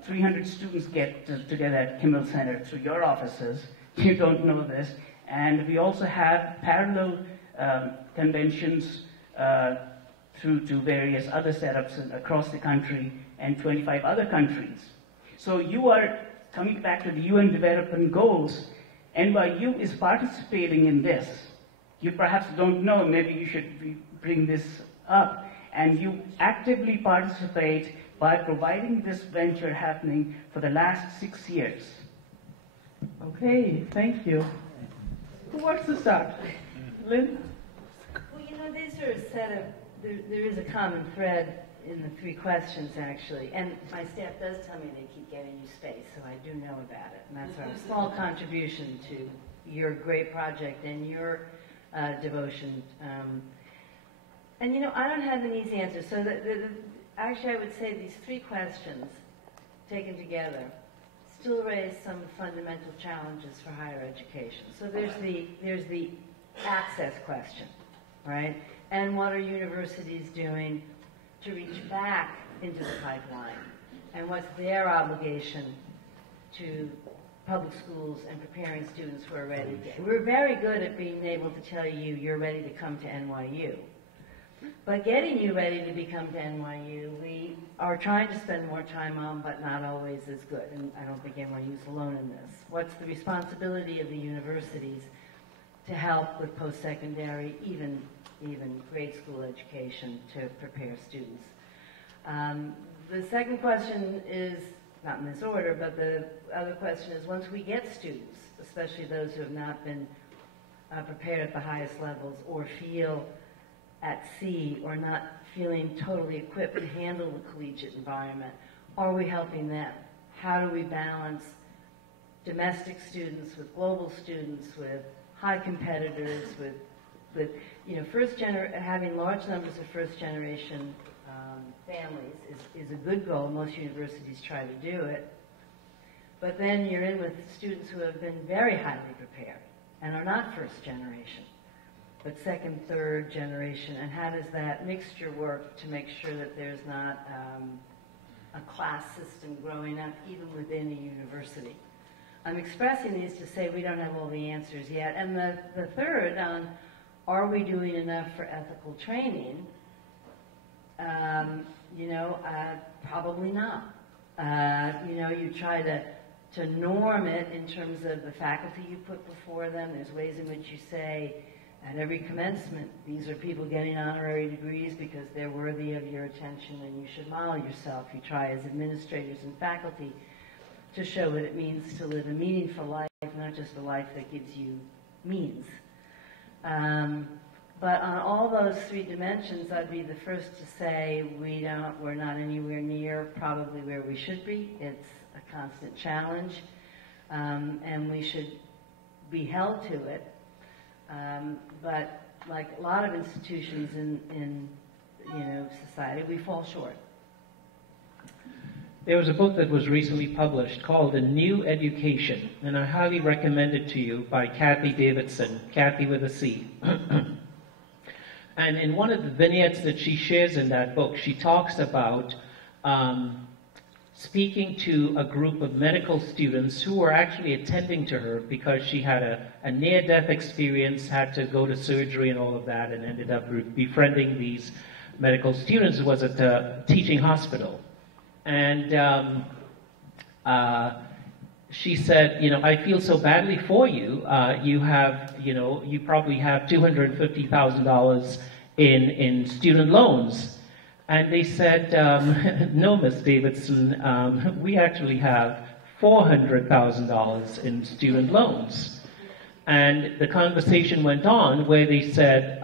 300 students get together at Kimmel Center through your offices. You don't know this. And we also have parallel conventions through to various other setups across the country and 25 other countries. So you are coming back to the UN Development Goals. NYU is participating in this. You perhaps don't know, maybe you should bring this up. And you actively participate by providing this venture happening for the last 6 years. Okay, thank you. Who wants to start? Lynn? Well, these are a set of, there is a common thread in the 3 questions, actually. And my staff does tell me they keep getting you space, so I do know about it. And that's our small contribution to your great project and your devotion. And I don't have an easy answer. So actually, I would say these 3 questions taken together still raise some fundamental challenges for higher education. So there's the access question, right? And what are universities doing to reach back into the pipeline? And what's their obligation to public schools and preparing students who are ready? We're very good at being able to tell you you're ready to come to NYU. But getting you ready to become to NYU, we are trying to spend more time on, but not always as good. And I don't think NYU is alone in this. What's the responsibility of the universities to help with post-secondary, even grade school education to prepare students? The second question is, not in this order, but the other question is, once we get students, especially those who have not been prepared at the highest levels or feel at sea or not feeling totally equipped to handle the collegiate environment, are we helping them? How do we balance domestic students with global students, with high competitors, with you know, having large numbers of first-generation families is a good goal. Most universities try to do it. But then you're in with students who have been very highly prepared and are not first generation, but second, third generation. And how does that mixture work to make sure that there's not a class system growing up even within a university? I'm expressing these to say we don't have all the answers yet. And the third on, are we doing enough for ethical training? You know, probably not. You know, you try to norm it in terms of the faculty you put before them. There's ways in which you say, at every commencement, these are people getting honorary degrees because they're worthy of your attention and you should model yourself. You try as administrators and faculty to show what it means to live a meaningful life, not just a life that gives you means. But on all those three dimensions, I'd be the first to say we're not anywhere near probably where we should be. It's a constant challenge, and we should be held to it. But like a lot of institutions in you know, society, we fall short. There was a book that was recently published called A New Education, and I highly recommend it to you, by Kathy Davidson, Kathy with a C. And in one of the vignettes that she shares in that book, she talks about speaking to a group of medical students who were actually attending to her because she had a near-death experience, had to go to surgery and all of that, and ended up befriending these medical students who was at a teaching hospital. And she said, you know, I feel so badly for you. You have, you know, you probably have $250,000 in student loans. And they said, no, Miss Davidson, we actually have $400,000 in student loans. And the conversation went on where they said,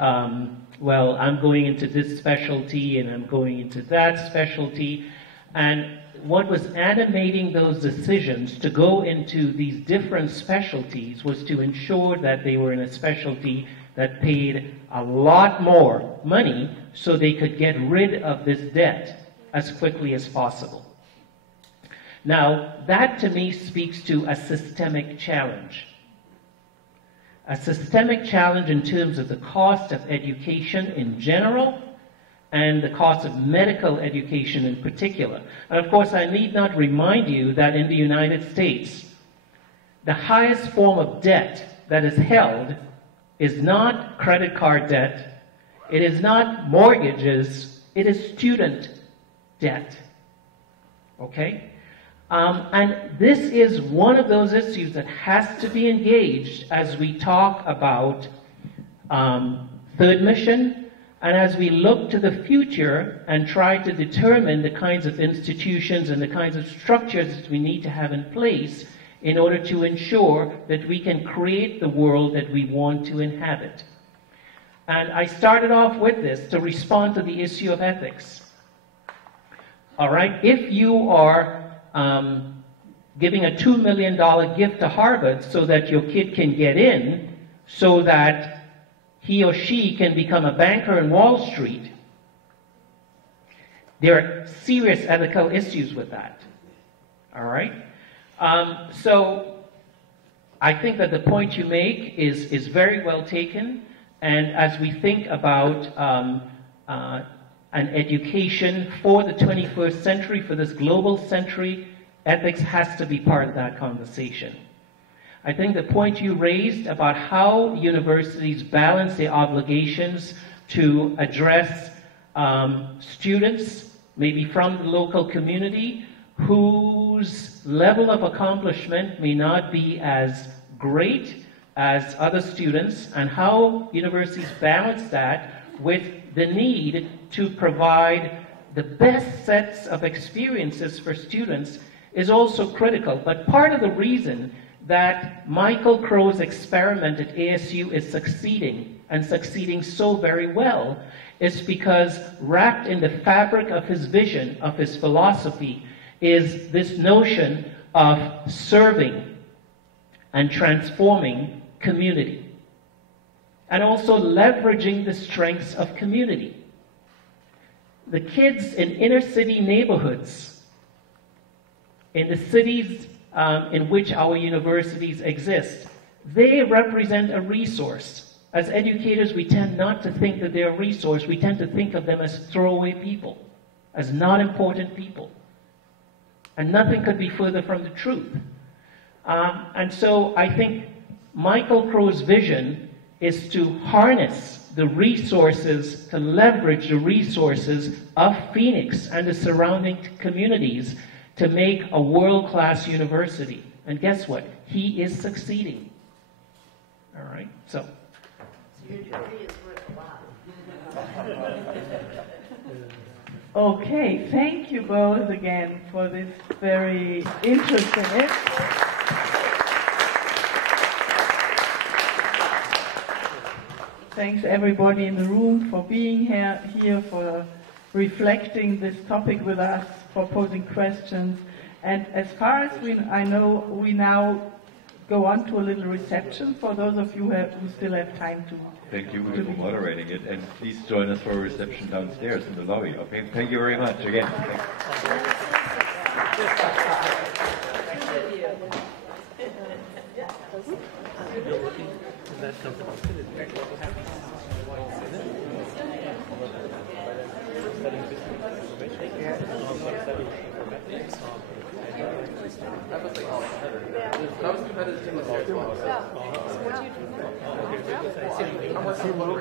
well, I'm going into this specialty and I'm going into that specialty. And what was animating those decisions to go into these different specialties was to ensure that they were in a specialty that paid a lot more money so they could get rid of this debt as quickly as possible. Now, that to me speaks to a systemic challenge. A systemic challenge in terms of the cost of education in general and the cost of medical education in particular. And of course, I need not remind you that in the United States, the highest form of debt that is held is not credit card debt, it is not mortgages, it is student debt. Okay? And this is one of those issues that has to be engaged as we talk about third mission, and as we look to the future and try to determine the kinds of institutions and the kinds of structures that we need to have in place in order to ensure that we can create the world that we want to inhabit. And I started off with this to respond to the issue of ethics. All right? If you are giving a $2 million gift to Harvard so that your kid can get in, so that he or she can become a banker in Wall Street, there are serious ethical issues with that. All right? So I think that the point you make is very well taken, and as we think about an education for the 21st century, for this global century, ethics has to be part of that conversation. I think the point you raised about how universities balance their obligations to address students, maybe from the local community, whose level of accomplishment may not be as great as other students, and how universities balance that with the need to provide the best sets of experiences for students is also critical. But part of the reason that Michael Crow's experiment at ASU is succeeding, and succeeding so very well, is because wrapped in the fabric of his vision, of his philosophy, is this notion of serving and transforming community, and also leveraging the strengths of community. The kids in inner city neighborhoods, in the cities in which our universities exist, they represent a resource. As educators, we tend not to think that they're a resource. We tend to think of them as throwaway people, as not important people. And nothing could be further from the truth. And so I think Michael Crow's vision is to harness the resources, to leverage the resources of Phoenix and the surrounding communities to make a world-class university. And guess what? He is succeeding. All right, so. Your degree is worth a lot. Okay, thank you both again for this very interesting input. Thanks everybody in the room for being here, for reflecting this topic with us, for posing questions. And as far as I know, we now go on to a little reception for those of you who still have time to. Thank you for moderating it, and please join us for a reception downstairs in the lobby. Okay, thank you very much again. That was competitive team as well.